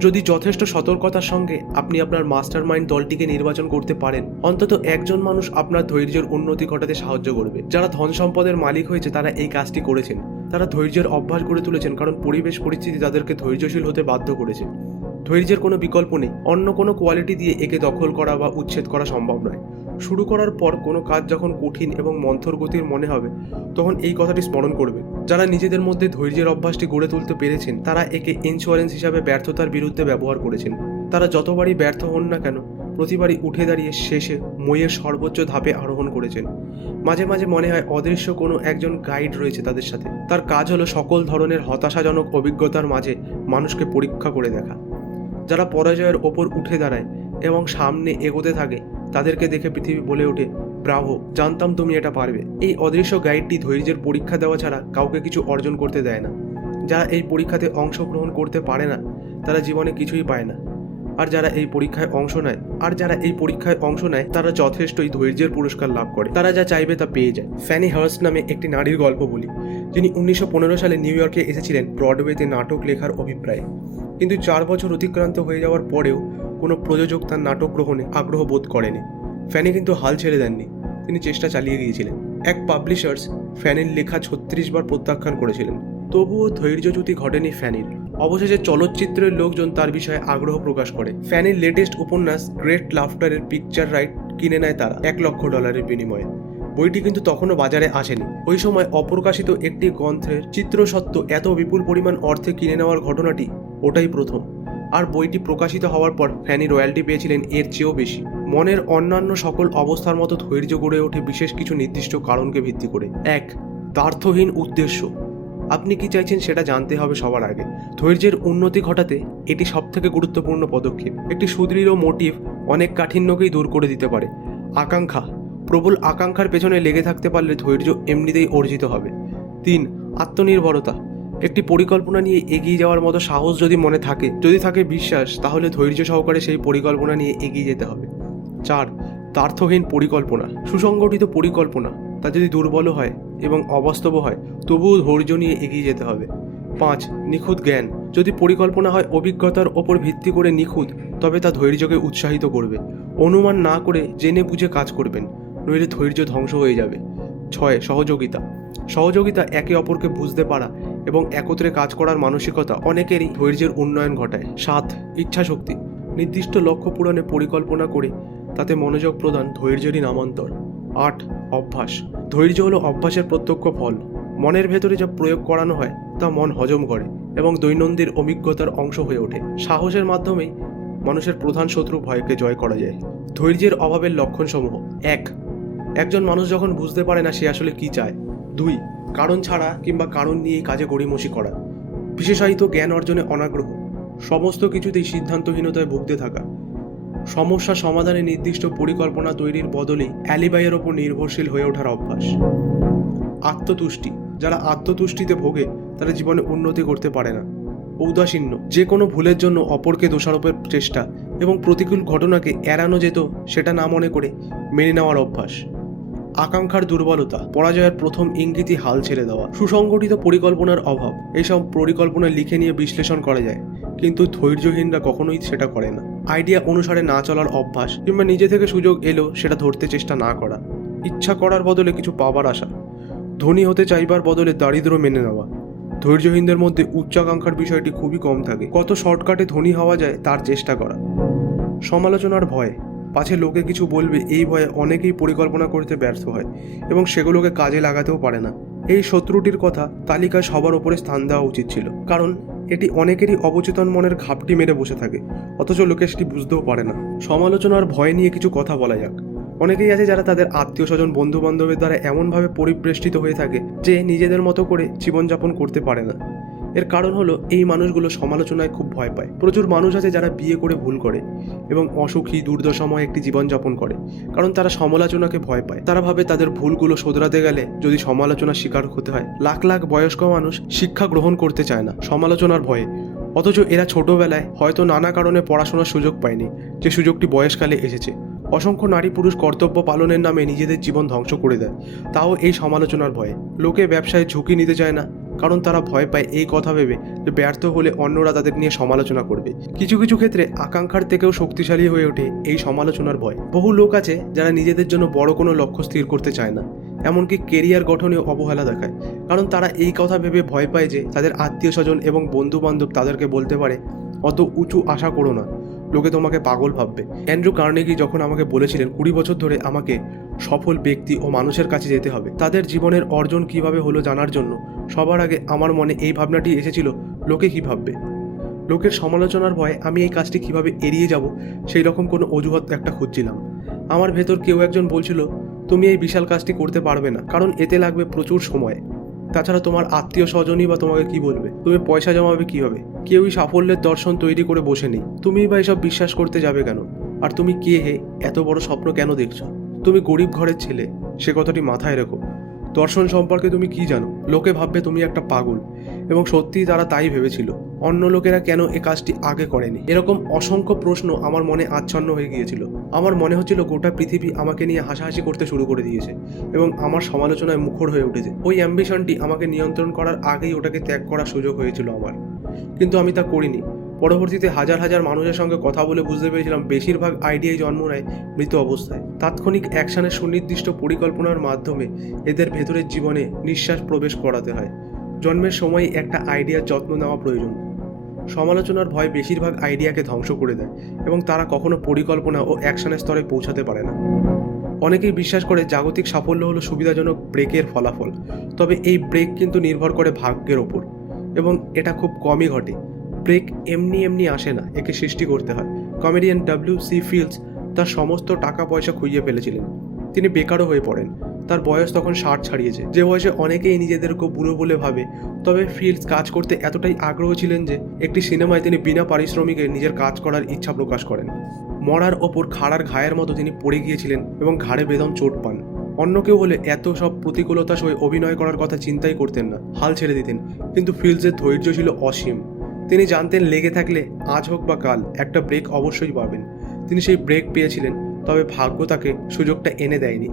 যদি যথেষ্ট সতর্কতার সঙ্গে আপনি আপনার মাস্টার মাইন্ড দলটিকে নির্বাচন করতে পারেন, অন্তত একজন মানুষ আপনার ধৈর্যের উন্নতি ঘটাতে সাহায্য করবে। যারা ধন সম্পদের মালিক হয়েছে তারা এই কাজটি করেছেন। তারা ধৈর্যের অভ্যাস গড়ে তুলেছেন, কারণ পরিবেশ পরিস্থিতি তাদেরকে ধৈর্যশীল হতে বাধ্য করেছে। ধৈর্যের কোনো বিকল্প নেই। অন্য কোনো কোয়ালিটি দিয়ে একে দখল করা বা উচ্ছেদ করা সম্ভব নয়। শুরু করার পর কোনো কাজ যখন কঠিন এবং মন্থর গতির মনে হবে, তখন এই কথাটি স্মরণ করবেন। যারা নিজেদের মধ্যে ধৈর্যের অভ্যাসটি গড়ে তুলতে পেরেছেন তারা একে ইন্স্যুরেন্স হিসাবে ব্যর্থতার বিরুদ্ধে ব্যবহার করেছেন। তারা যতবারই ব্যর্থ হন না কেন, প্রতিবারই উঠে দাঁড়িয়ে শেষে মইয়ের সর্বোচ্চ ধাপে আরোহণ করেছেন। মাঝে মাঝে মনে হয় অদৃশ্য কোনো একজন গাইড রয়েছে তাদের সাথে। তার কাজ হলো সকল ধরনের হতাশাজনক অভিজ্ঞতার মাঝে মানুষকে পরীক্ষা করে দেখা। যারা পরাজয়ের ওপর উঠে দাঁড়ায় এবং সামনে এগোতে থাকে, তাদেরকে দেখে পৃথিবী বলে ওঠে, ব্রাভো, জানতাম তুমি এটা পারবে। এই অদৃশ্য গাইডটি ধৈর্যের পরীক্ষা দেওয়া ছাড়া কাউকে কিছু অর্জন করতে দেয় না। যারা এই পরীক্ষাতে অংশগ্রহণ করতে পারে না তারা জীবনে কিছুই পায় না। আর যারা এই পরীক্ষায় অংশ নেয় তারা যথেষ্টই ধৈর্যের পুরস্কার লাভ করে। তারা যা চাইবে তা পেয়ে যায়। ফ্যানি হার্স্ট নামে একটি নারীর গল্প বলি, যিনি 1915 সালে নিউ ইয়র্কে এসেছিলেন ব্রডওয়েতে নাটক লেখার অভিপ্রায়ে। কিন্তু 4 বছর অতিক্রান্ত হয়ে যাওয়ার পরেও কোনো প্রযোজক তার নাটক গ্রহণে আগ্রহ বোধ করেনি। ফ্যানি কিন্তু হাল ছেড়ে দেননি, তিনি চেষ্টা চালিয়ে গিয়েছিলেন। এক পাবলিশার্স ফ্যানির লেখা 36 বার প্রত্যাখ্যান করেছিলেন, তবুও ধৈর্যচ্যুতি ঘটেনি ফ্যানির। অবশেষে চলচ্চিত্রের লোকজন তার বিষয়ে আগ্রহ প্রকাশ করে। ফ্যানির লেটেস্ট উপন্যাস গ্রেট লাফটারের পিকচার রাইট কিনে নেয় তারা $1 লক্ষ বিনিময়ে। বইটি কিন্তু তখনও বাজারে আসেনি। ওই সময় অপ্রকাশিত একটি গ্রন্থের চিত্রসত্ত্ব এত বিপুল পরিমাণ অর্থে কিনে নেওয়ার ঘটনাটি ওটাই প্রথম। আর বইটি প্রকাশিত হওয়ার পর ফ্যানি রয়্যালটি পেয়েছিলেন এর চেয়েও বেশি। মনের অন্যান্য সকল অবস্থার মতো ধৈর্য গড়ে ওঠে বিশেষ কিছু নির্দিষ্ট কারণকে ভিত্তি করে। 1. দ্ব্যর্থহীন উদ্দেশ্য। আপনি কি চাইছেন সেটা জানতে হবে সবার আগে। ধৈর্যের উন্নতি ঘটাতে এটি সবথেকে গুরুত্বপূর্ণ পদক্ষেপ। একটি সুদৃঢ় মোটিভ অনেক কাঠিন্যকেই দূর করে দিতে পারে। আকাঙ্ক্ষা। প্রবল আকাঙ্ক্ষার পেছনে লেগে থাকতে পারলে ধৈর্য এমনিতেই অর্জিত হবে। 3. আত্মনির্ভরতা। একটি পরিকল্পনা নিয়ে এগিয়ে যাওয়ার মতো সাহস যদি মনে থাকে, যদি থাকে বিশ্বাস, তাহলে ধৈর্য সহকারে সেই পরিকল্পনা নিয়ে এগিয়ে যেতে হবে। 4. দ্ব্যর্থহীন পরিকল্পনা। সুসংগঠিত পরিকল্পনা তা যদি দুর্বল হয় এবং অবাস্তব হয়, তবুও ধৈর্য নিয়ে এগিয়ে যেতে হবে। 5. নিখুঁত জ্ঞান। যদি পরিকল্পনা হয় অভিজ্ঞতার ওপর ভিত্তি করে নিখুঁত, তবে তা ধৈর্যকে উৎসাহিত করবে। অনুমান না করে জেনে বুঝে কাজ করবেন, নইলে ধৈর্য ধ্বংস হয়ে যাবে। 6. সহযোগিতা। সহযোগিতা, একে অপরকে বুঝতে পারা এবং একত্রে কাজ করার মানসিকতা অনেকেরই ধৈর্যের উন্নয়ন ঘটায়। 7. ইচ্ছাশক্তি। নির্দিষ্ট লক্ষ্য পূরণে পরিকল্পনা করে তাতে মনোযোগ প্রদান ধৈর্যেরই নামান্তর। 8. অভ্যাস। ধৈর্য হলো অভ্যাসের প্রত্যক্ষ ফল। মনের ভেতরে যা প্রয়োগ করানো হয় তা মন হজম করে এবং দৈনন্দিন অভিজ্ঞতার অংশ হয়ে ওঠে। সাহসের মাধ্যমেই মানুষের প্রধান শত্রু ভয়কে জয় করা যায়। ধৈর্যের অভাবের লক্ষণসমূহ। 1. একজন মানুষ যখন বুঝতে পারে না সে আসলে কি চায়। 2. কারণ ছাড়া কিংবা কারণ নিয়েই কাজে গড়িমসি করা। বিশেষায়িত জ্ঞান অর্জনে অনাগ্রহ। সমস্ত কিছুতেই সিদ্ধান্তহীনতায় ভুগতে থাকা। সমস্যা সমাধানে নির্দিষ্ট পরিকল্পনা তৈরির বদলে অ্যালিবাইয়ের ওপর নির্ভরশীল হয়ে ওঠার অভ্যাস। আত্মতুষ্টি। যারা আত্মতুষ্টিতে ভোগে তারা জীবনে উন্নতি করতে পারে না। ঔদাসীন্য। যে কোনো ভুলের জন্য অপরকে দোষারোপের চেষ্টা এবং প্রতিকূল ঘটনাকে এড়ানো যেত সেটা না মনে করে মেনে নেওয়ার অভ্যাস। আকাঙ্ক্ষার দুর্বলতা, পরাজয়ের প্রথম ইঙ্গিতই হাল ছেড়ে দেওয়া, সুসংগঠিত পরিকল্পনার অভাব, এইসব পরিকল্পনা লিখে নিয়ে বিশ্লেষণ করা যায়, কিন্তু ধৈর্যহীনরা কখনোই সেটা করে না। আইডিয়া অনুসারে না চলার অভ্যাস, কিংবা নিজে থেকে সুযোগ এলেও সেটা ধরতে চেষ্টা না করা, ইচ্ছা করার বদলে কিছু পাবার আশা, ধনী হতে চাইবার বদলে দারিদ্র্য মেনে নেওয়া। ধৈর্যহীনদের মধ্যে উচ্চাকাঙ্ক্ষার বিষয়টি খুবই কম থাকে। কত শর্টকাটে ধনী হওয়া যায় তার চেষ্টা করা। সমালোচনার ভয়, পাছে লোকে কিছু বলবে এই ভয়ে অনেকেই পরিকল্পনা করতে ব্যর্থ হয় এবং সেগুলোকে কাজে লাগাতেও পারে না। এই শত্রুটির কথা তালিকায় সবার ওপরে স্থান দেওয়া উচিত ছিল, কারণ এটি অনেকেরই অবচেতন মনের ঘাপটি মেরে বসে থাকে, অথচ লোকে সেটি বুঝতেও পারে না। সমালোচনার ভয় নিয়ে কিছু কথা বলা যাক। অনেকেই আছে যারা তাদের আত্মীয় স্বজন, বন্ধু বান্ধবের দ্বারা এমনভাবে পরিবেষ্টিত হয়ে থাকে যে নিজেদের মতো করে জীবনযাপন করতে পারে না। এর কারণ হলো এই মানুষগুলো সমালোচনায় খুব ভয় পায়। প্রচুর মানুষ আছে যারা বিয়ে করে ভুল করে এবং অসুখী দুর্দশাময় একটি জীবনযাপন করে, কারণ তারা সমালোচনাকে ভয় পায়। তারা ভাবে তাদের ভুলগুলো শোধরাতে গেলে যদি সমালোচনার শিকার হতে হয়। লাখ লাখ বয়স্ক মানুষ শিক্ষা গ্রহণ করতে চায় না সমালোচনার ভয়ে, অথচ এরা ছোটবেলায় হয়তো নানা কারণে পড়াশোনার সুযোগ পায়নি, যে সুযোগটি বয়সকালে এসেছে। অসংখ্য নারী পুরুষ কর্তব্য পালনের নামে নিজেদের জীবন ধ্বংস করে দেয়, তাও এই সমালোচনার ভয়ে। লোকে ব্যবসায় ঝুঁকি নিতে চায় না, কারণ তারা ভয় পায় এই কথা ভেবে যে ব্যর্থ হলে অন্যরা তাদের নিয়ে সমালোচনা করবে। কিছু কিছু ক্ষেত্রে আকাঙ্ক্ষার থেকেও শক্তিশালী হয়ে ওঠে এই সমালোচনার ভয়। বহু লোক আছে যারা নিজেদের জন্য বড় কোনো লক্ষ্য স্থির করতে চায় না, এমনকি কেরিয়ার গঠনেও অবহেলা দেখায়, কারণ তারা এই কথা ভেবে ভয় পায় যে তাদের আত্মীয় স্বজন এবং বন্ধু বান্ধব তাদেরকে বলতে পারে, অত উঁচু আশা করো না, লোকে তোমাকে পাগল ভাববে। অ্যান্ড্রু কার্নেগি যখন আমাকে বলেছিলেন 20 বছর ধরে আমাকে সফল ব্যক্তি ও মানুষের কাছে যেতে হবে, তাদের জীবনের অর্জন কিভাবে হলো জানার জন্য, সবার আগে আমার মনে এই ভাবনাটি এসেছিল, লোকে কী ভাববে। লোকের সমালোচনার ভয়ে আমি এই কাজটি কিভাবে এড়িয়ে যাব সেই রকম কোনো অজুহাত একটা খুঁজছিলাম। আমার ভেতর কেউ একজন বলছিল, তুমি এই বিশাল কাজটি করতে পারবে না, কারণ এতে লাগবে প্রচুর সময়। তাছাড়া তোমার আত্মীয় স্বজনই বা তোমাকে কি বলবে, তুমি পয়সা জমাবে কীভাবে, কেউই সাফল্যের দর্শন তৈরি করে বসে নেই, তুমিই বা এসব বিশ্বাস করতে যাবে কেন? আর তুমি কে হে, এত বড় স্বপ্ন কেন দেখছো? তুমি গরিব ঘরের ছেলে, সে কথাটি মাথায় রেখো। দর্শন সম্পর্কে তুমি কি জানো? লোকে ভাববে তুমি একটা পাগল, এবং সত্যিই তারা তাই ভেবেছিল। অন্য লোকেরা কেন এ কাজটি আগে করেনি? এরকম অসংখ্য প্রশ্ন আমার মনে আচ্ছন্ন হয়ে গিয়েছিল। আমার মনে হচ্ছিল গোটা পৃথিবী আমাকে নিয়ে হাসাহাসি করতে শুরু করে দিয়েছে এবং আমার সমালোচনায় মুখর হয়ে উঠেছে। ওই অ্যাম্বিশনটি আমাকে নিয়ন্ত্রণ করার আগেই ওটাকে ত্যাগ করার সুযোগ হয়েছিল আমার, কিন্তু আমি তা করিনি। পরবর্তীতে হাজার হাজার মানুষের সঙ্গে কথা বলে বুঝতে পেরেছিলাম বেশিরভাগ আইডিয়াই জন্ম নেয় মৃত অবস্থায়। তাৎক্ষণিক অ্যাকশনের সুনির্দিষ্ট পরিকল্পনার মাধ্যমে এদের ভেতরের জীবনে নিঃশ্বাস প্রবেশ করাতে হয়। জন্মের সময় একটা আইডিয়ার যত্ন নেওয়া প্রয়োজন। সমালোচনার ভয় বেশিরভাগ আইডিয়াকে ধ্বংস করে দেয় এবং তারা কখনো পরিকল্পনা ও অ্যাকশনের স্তরে পৌঁছাতে পারে না। অনেকেই বিশ্বাস করে জাগতিক সাফল্য হলো সুবিধাজনক ব্রেকের ফলাফল, তবে এই ব্রেক কিন্তু নির্ভর করে ভাগ্যের ওপর, এবং এটা খুব কমই ঘটে। ব্রেক এমনি এমনি আসে না, একে সৃষ্টি করতে হয়। Comedian W.C. ফিল্ডস তার সমস্ত টাকা পয়সা খুইয়ে ফেলেছিলেন। তিনি বেকারও হয়ে পড়েন। তার বয়স তখন 60 ছাড়িয়েছে, যে বয়সে অনেকেই নিজেদেরকে বুড়ো বলে ভাবে। তবে ফিল্ডস কাজ করতে এতটাই আগ্রহ ছিলেন যে একটি সিনেমায় তিনি বিনা পারিশ্রমিকে নিজের কাজ করার ইচ্ছা প্রকাশ করেন। মরার ওপর খাড়ার ঘায়ের মতো তিনি পড়ে গিয়েছিলেন এবং ঘাড়ে বেদম চোট পান। অন্য কেউ হলে এত সব প্রতিকূলতা সয়ে অভিনয় করার কথা চিন্তাই করতেন না, হাল ছেড়ে দিতেন। কিন্তু ফিল্ডসের ধৈর্য ছিল অসীম। তিনি জানতেন লেগে থাকলে আজ হোক বা কাল একটা ব্রেক অবশ্যই পাবেন। তিনি সেই ব্রেক পেয়েছিলেন, তবে ভাগ্য তাকে সুযোগটা এনে দেয়নি।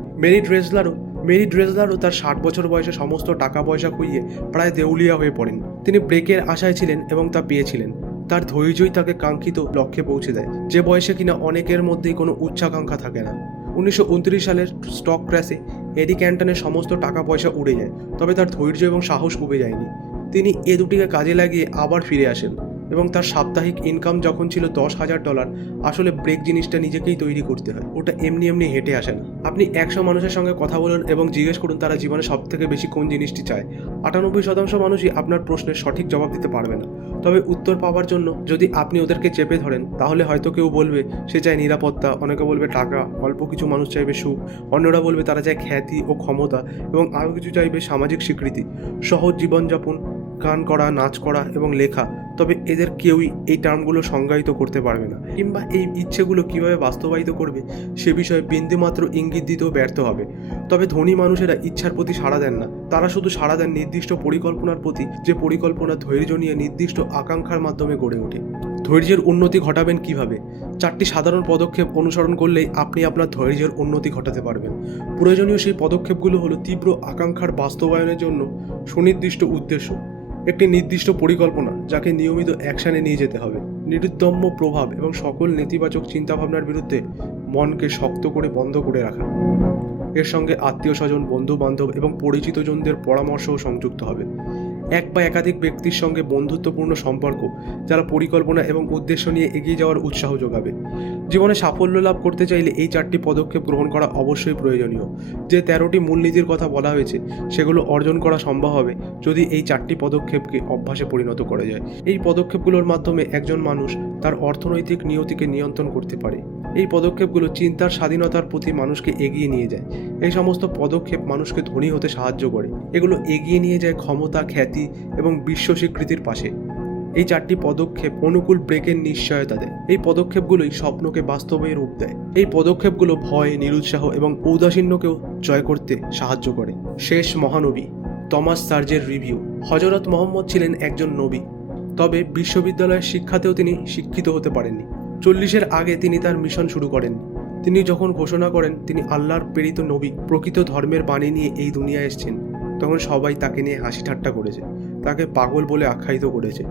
মেরি ড্রেজলারও তার 60 বছর বয়সে সমস্ত টাকা পয়সা খুইয়ে প্রায় দেউলিয়া হয়ে পড়েন। তিনি ব্রেকের আশায় ছিলেন এবং তা পেয়েছিলেন। তার ধৈর্যই তাকে কাঙ্ক্ষিত লক্ষ্যে পৌঁছে দেয়, যে বয়সে কিনা অনেকের মধ্যেই কোনো উচ্চাকাঙ্ক্ষা থাকে না। 1929 সালের স্টক ক্র্যাশে এডি ক্যান্টনের সমস্ত টাকা পয়সা উড়ে যায়, তবে তার ধৈর্য এবং সাহস উবে যায়নি। তিনি এ দুটিকে কাজে লাগিয়ে আবার ফিরে আসেন এবং তার সাপ্তাহিক ইনকাম যখন ছিল $10,000। আসলে ব্রেক জিনিসটা নিজেকেই তৈরি করতে হয়, ওটা এমনি এমনি হেঁটে আসে না। আপনি 100 মানুষের সঙ্গে কথা বলুন এবং জিজ্ঞেস করুন তারা জীবনে সব থেকে বেশি কোন জিনিসটি চায়। 98% মানুষই আপনার প্রশ্নের সঠিক জবাব দিতে পারবে না। তবে উত্তর পাওয়ার জন্য যদি আপনি ওদেরকে চেপে ধরেন, তাহলে হয়তো কেউ বলবে সে চায় নিরাপত্তা, অনেকে বলবে টাকা, অল্প কিছু মানুষ চাইবে সুখ, অন্যরা বলবে তারা চায় খ্যাতি ও ক্ষমতা, এবং আরও কিছু চাইবে সামাজিক স্বীকৃতি, সহজ জীবনযাপন, গান করা, নাচ করা এবং লেখা। তবে এদের কেউই এই টার্মগুলো সংজ্ঞায়িত করতে পারবে না, কিংবা এই ইচ্ছেগুলো কিভাবে বাস্তবায়িত করবে সে বিষয়ে বিন্দুমাত্র ইঙ্গিত দিতেও ব্যর্থ হবে। তবে ধনী মানুষেরা ইচ্ছার প্রতি সাড়া দেন না, তারা শুধু সাড়া দেন নির্দিষ্ট পরিকল্পনার প্রতি, যে পরিকল্পনা ধৈর্য নিয়ে নির্দিষ্ট আকাঙ্ক্ষার মাধ্যমে গড়ে ওঠে। ধৈর্যের উন্নতি ঘটাবেন কিভাবে? 4টি সাধারণ পদক্ষেপ অনুসরণ করলেই আপনি আপনার ধৈর্যের উন্নতি ঘটাতে পারবেন। প্রয়োজনীয় সেই পদক্ষেপগুলো হলো তীব্র আকাঙ্ক্ষার বাস্তবায়নের জন্য সুনির্দিষ্ট উদ্দেশ্য, একটি নির্দিষ্ট পরিকল্পনা যাকে নিয়মিত অ্যাকশনে নিয়ে যেতে হবে, নিরুদ্যম্য প্রভাব এবং সকল নেতিবাচক চিন্তাভাবনার বিরুদ্ধে মনকে শক্ত করে বন্ধ করে রাখা। এর সঙ্গে আত্মীয় স্বজন, বন্ধু বান্ধব এবং পরিচিতজনদের পরামর্শও সংযুক্ত হবে। এক বা একাধিক ব্যক্তির সঙ্গে বন্ধুত্বপূর্ণ সম্পর্ক যারা পরিকল্পনা এবং উদ্দেশ্য নিয়ে এগিয়ে যাওয়ার উৎসাহ যোগাবে। জীবনে সাফল্য লাভ করতে চাইলে এই 4টি পদক্ষেপ গ্রহণ করা অবশ্যই প্রয়োজনীয়। যে 13টি মূলনীতির কথা বলা হয়েছে সেগুলো অর্জন করা সম্ভব হবে যদি এই 4টি পদক্ষেপকে অভ্যাসে পরিণত করা যায়। এই পদক্ষেপগুলোর মাধ্যমে একজন মানুষ তার অর্থনৈতিক নিয়তিকে নিয়ন্ত্রণ করতে পারে। এই পদক্ষেপগুলো চিন্তার স্বাধীনতার প্রতি মানুষকে এগিয়ে নিয়ে যায়। এই সমস্ত পদক্ষেপ মানুষকে ধনী হতে সাহায্য করে। এগুলো এগিয়ে নিয়ে যায় ক্ষমতা, খ্যাতি এবং বিশ্ব স্বীকৃতির পাশে। এই 4টি পদক্ষেপ অনুকূল ব্রেকের নিশ্চয়তা দেয়। এই পদক্ষেপগুলোই স্বপ্নকে বাস্তবে রূপ দেয়। এই পদক্ষেপগুলো ভয়, নিরুৎসাহ এবং ঔদাসীন্যকেও জয় করতে সাহায্য করে। শেষ মহানবী টমাস সার্জের রিভিউ। হযরত মুহাম্মদ ছিলেন একজন নবী, তবে বিশ্ববিদ্যালয়ের শিক্ষাতেও তিনি শিক্ষিত হতে পারেননি। 40-এর আগে তিনি তার মিশন শুরু করেন। তিনি যখন ঘোষণা করেন তিনি আল্লাহর প্রেরিত নবী, প্রকৃত ধর্মের বাণী নিয়ে এই দুনিয়ায় এসেছেন, তখন সবাই তাকে নিয়ে হাসি ঠাট্টা করেছে, তাকে পাগল বলে আখ্যায়িত করেছে।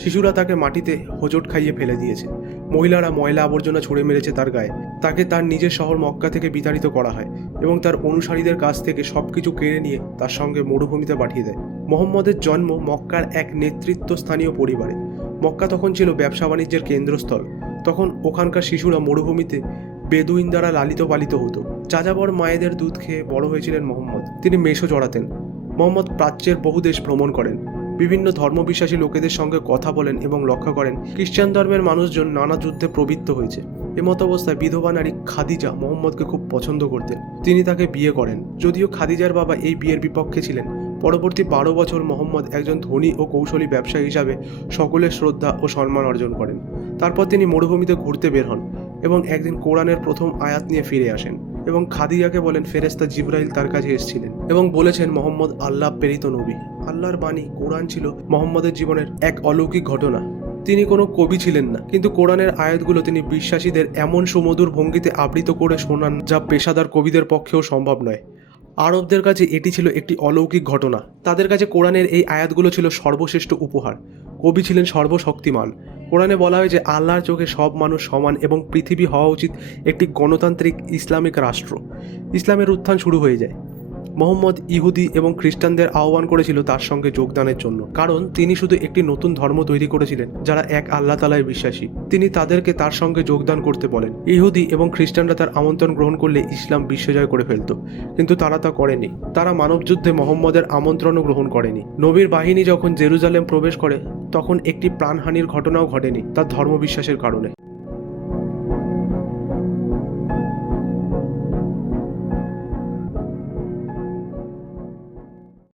শিশুরা তাকে মাটিতে হোঁচট খাইয়ে ফেলে দিয়েছে। মহিলারা ময়লা আবর্জনা ছুঁড়ে মেরেছে তার গায়ে। তাকে তার নিজের শহর মক্কা থেকে বিতাড়িত করা হয় এবং তার অনুসারীদের কাছ থেকে সবকিছু কেড়ে নিয়ে তার সঙ্গে মরুভূমিতে পাঠিয়ে দেয়। মুহাম্মদের জন্ম মক্কার এক নেতৃত্বস্থানীয় পরিবারে। মক্কা তখন ছিল ব্যবসা বাণিজ্যের কেন্দ্রস্থল। তখন ওখানকার শিশুরা মরুভূমিতে বেদুইন দ্বারা লালিত পালিত হতো। যাযাবর মায়েদের দুধ খেয়ে বড় হয়েছিলেন মুহাম্মদ। তিনি মেষও চড়াতেন। মুহাম্মদ প্রাচ্যের বহু দেশ ভ্রমণ করেন, বিভিন্ন ধর্মবিশ্বাসী লোকেদের সঙ্গে কথা বলেন এবং লক্ষ্য করেন খ্রিস্টান ধর্মের মানুষজন নানা যুদ্ধে প্রবৃত্ত হয়েছে। এমত অবস্থায় বিধবা নারী খাদিজা মুহাম্মদকে খুব পছন্দ করতেন। তিনি তাকে বিয়ে করেন। যদিও খাদিজার বাবা এই বিয়ের বিপক্ষে ছিলেন। পরবর্তী 12 বছর মুহাম্মদ একজন ধনী ও কৌশলী ব্যবসায়ী হিসাবে সকলের শ্রদ্ধা ও সম্মান অর্জন করেন। তারপর তিনি মরুভূমিতে ঘুরতে বের হন এবং একদিন কোরআনের প্রথম আয়াত নিয়ে ফিরে আসেন এবং খাদিজাকে বলেন ফেরেশতা জিবরাইল তার কাছে এসেছিলেন এবং বলেছেন মুহাম্মদ আল্লাহ প্রেরিত নবী। আল্লাহর বাণী কোরআন ছিল মুহাম্মদের জীবনের এক অলৌকিক ঘটনা। তিনি কোনো কবি ছিলেন না, কিন্তু কোরআনের আয়াতগুলো তিনি বিশ্বাসীদের এমন সুমধুর ভঙ্গিতে আবৃত করে শোনান যা পেশাদার কবিদের পক্ষেও সম্ভব নয়। আরবদের কাছে এটি ছিল একটি অলৌকিক ঘটনা। তাদের কাছে কোরআনের এই আয়াতগুলো ছিল সর্বশ্রেষ্ঠ উপহার। কবি ছিলেন সর্বশক্তিমান। কোরআনে বলা হয় যে আল্লাহর চোখে সব মানুষ সমান এবং পৃথিবী হওয়া উচিত একটি গণতান্ত্রিক ইসলামিক রাষ্ট্র। ইসলামের উত্থান শুরু হয়ে যায়। মুহাম্মদ ইহুদি এবং খ্রিস্টানদের আহ্বান করেছিল তার সঙ্গে যোগদানের জন্য, কারণ তিনি শুধু একটি নতুন ধর্ম তৈরি করেছিলেন যারা এক আল্লাহ তাআলায় বিশ্বাসী। তিনি তাদেরকে তার সঙ্গে যোগদান করতে বলেন। ইহুদি এবং খ্রিস্টানরা তার আমন্ত্রণ গ্রহণ করলে ইসলাম বিশ্বজয় করে ফেলত, কিন্তু তারা তা করেনি। তারা মানবযুদ্ধে মুহাম্মদের আমন্ত্রণও গ্রহণ করেনি। নবীর বাহিনী যখন জেরুজালেম প্রবেশ করে তখন একটি প্রাণহানির ঘটনাও ঘটেনি তার ধর্মবিশ্বাসের কারণে।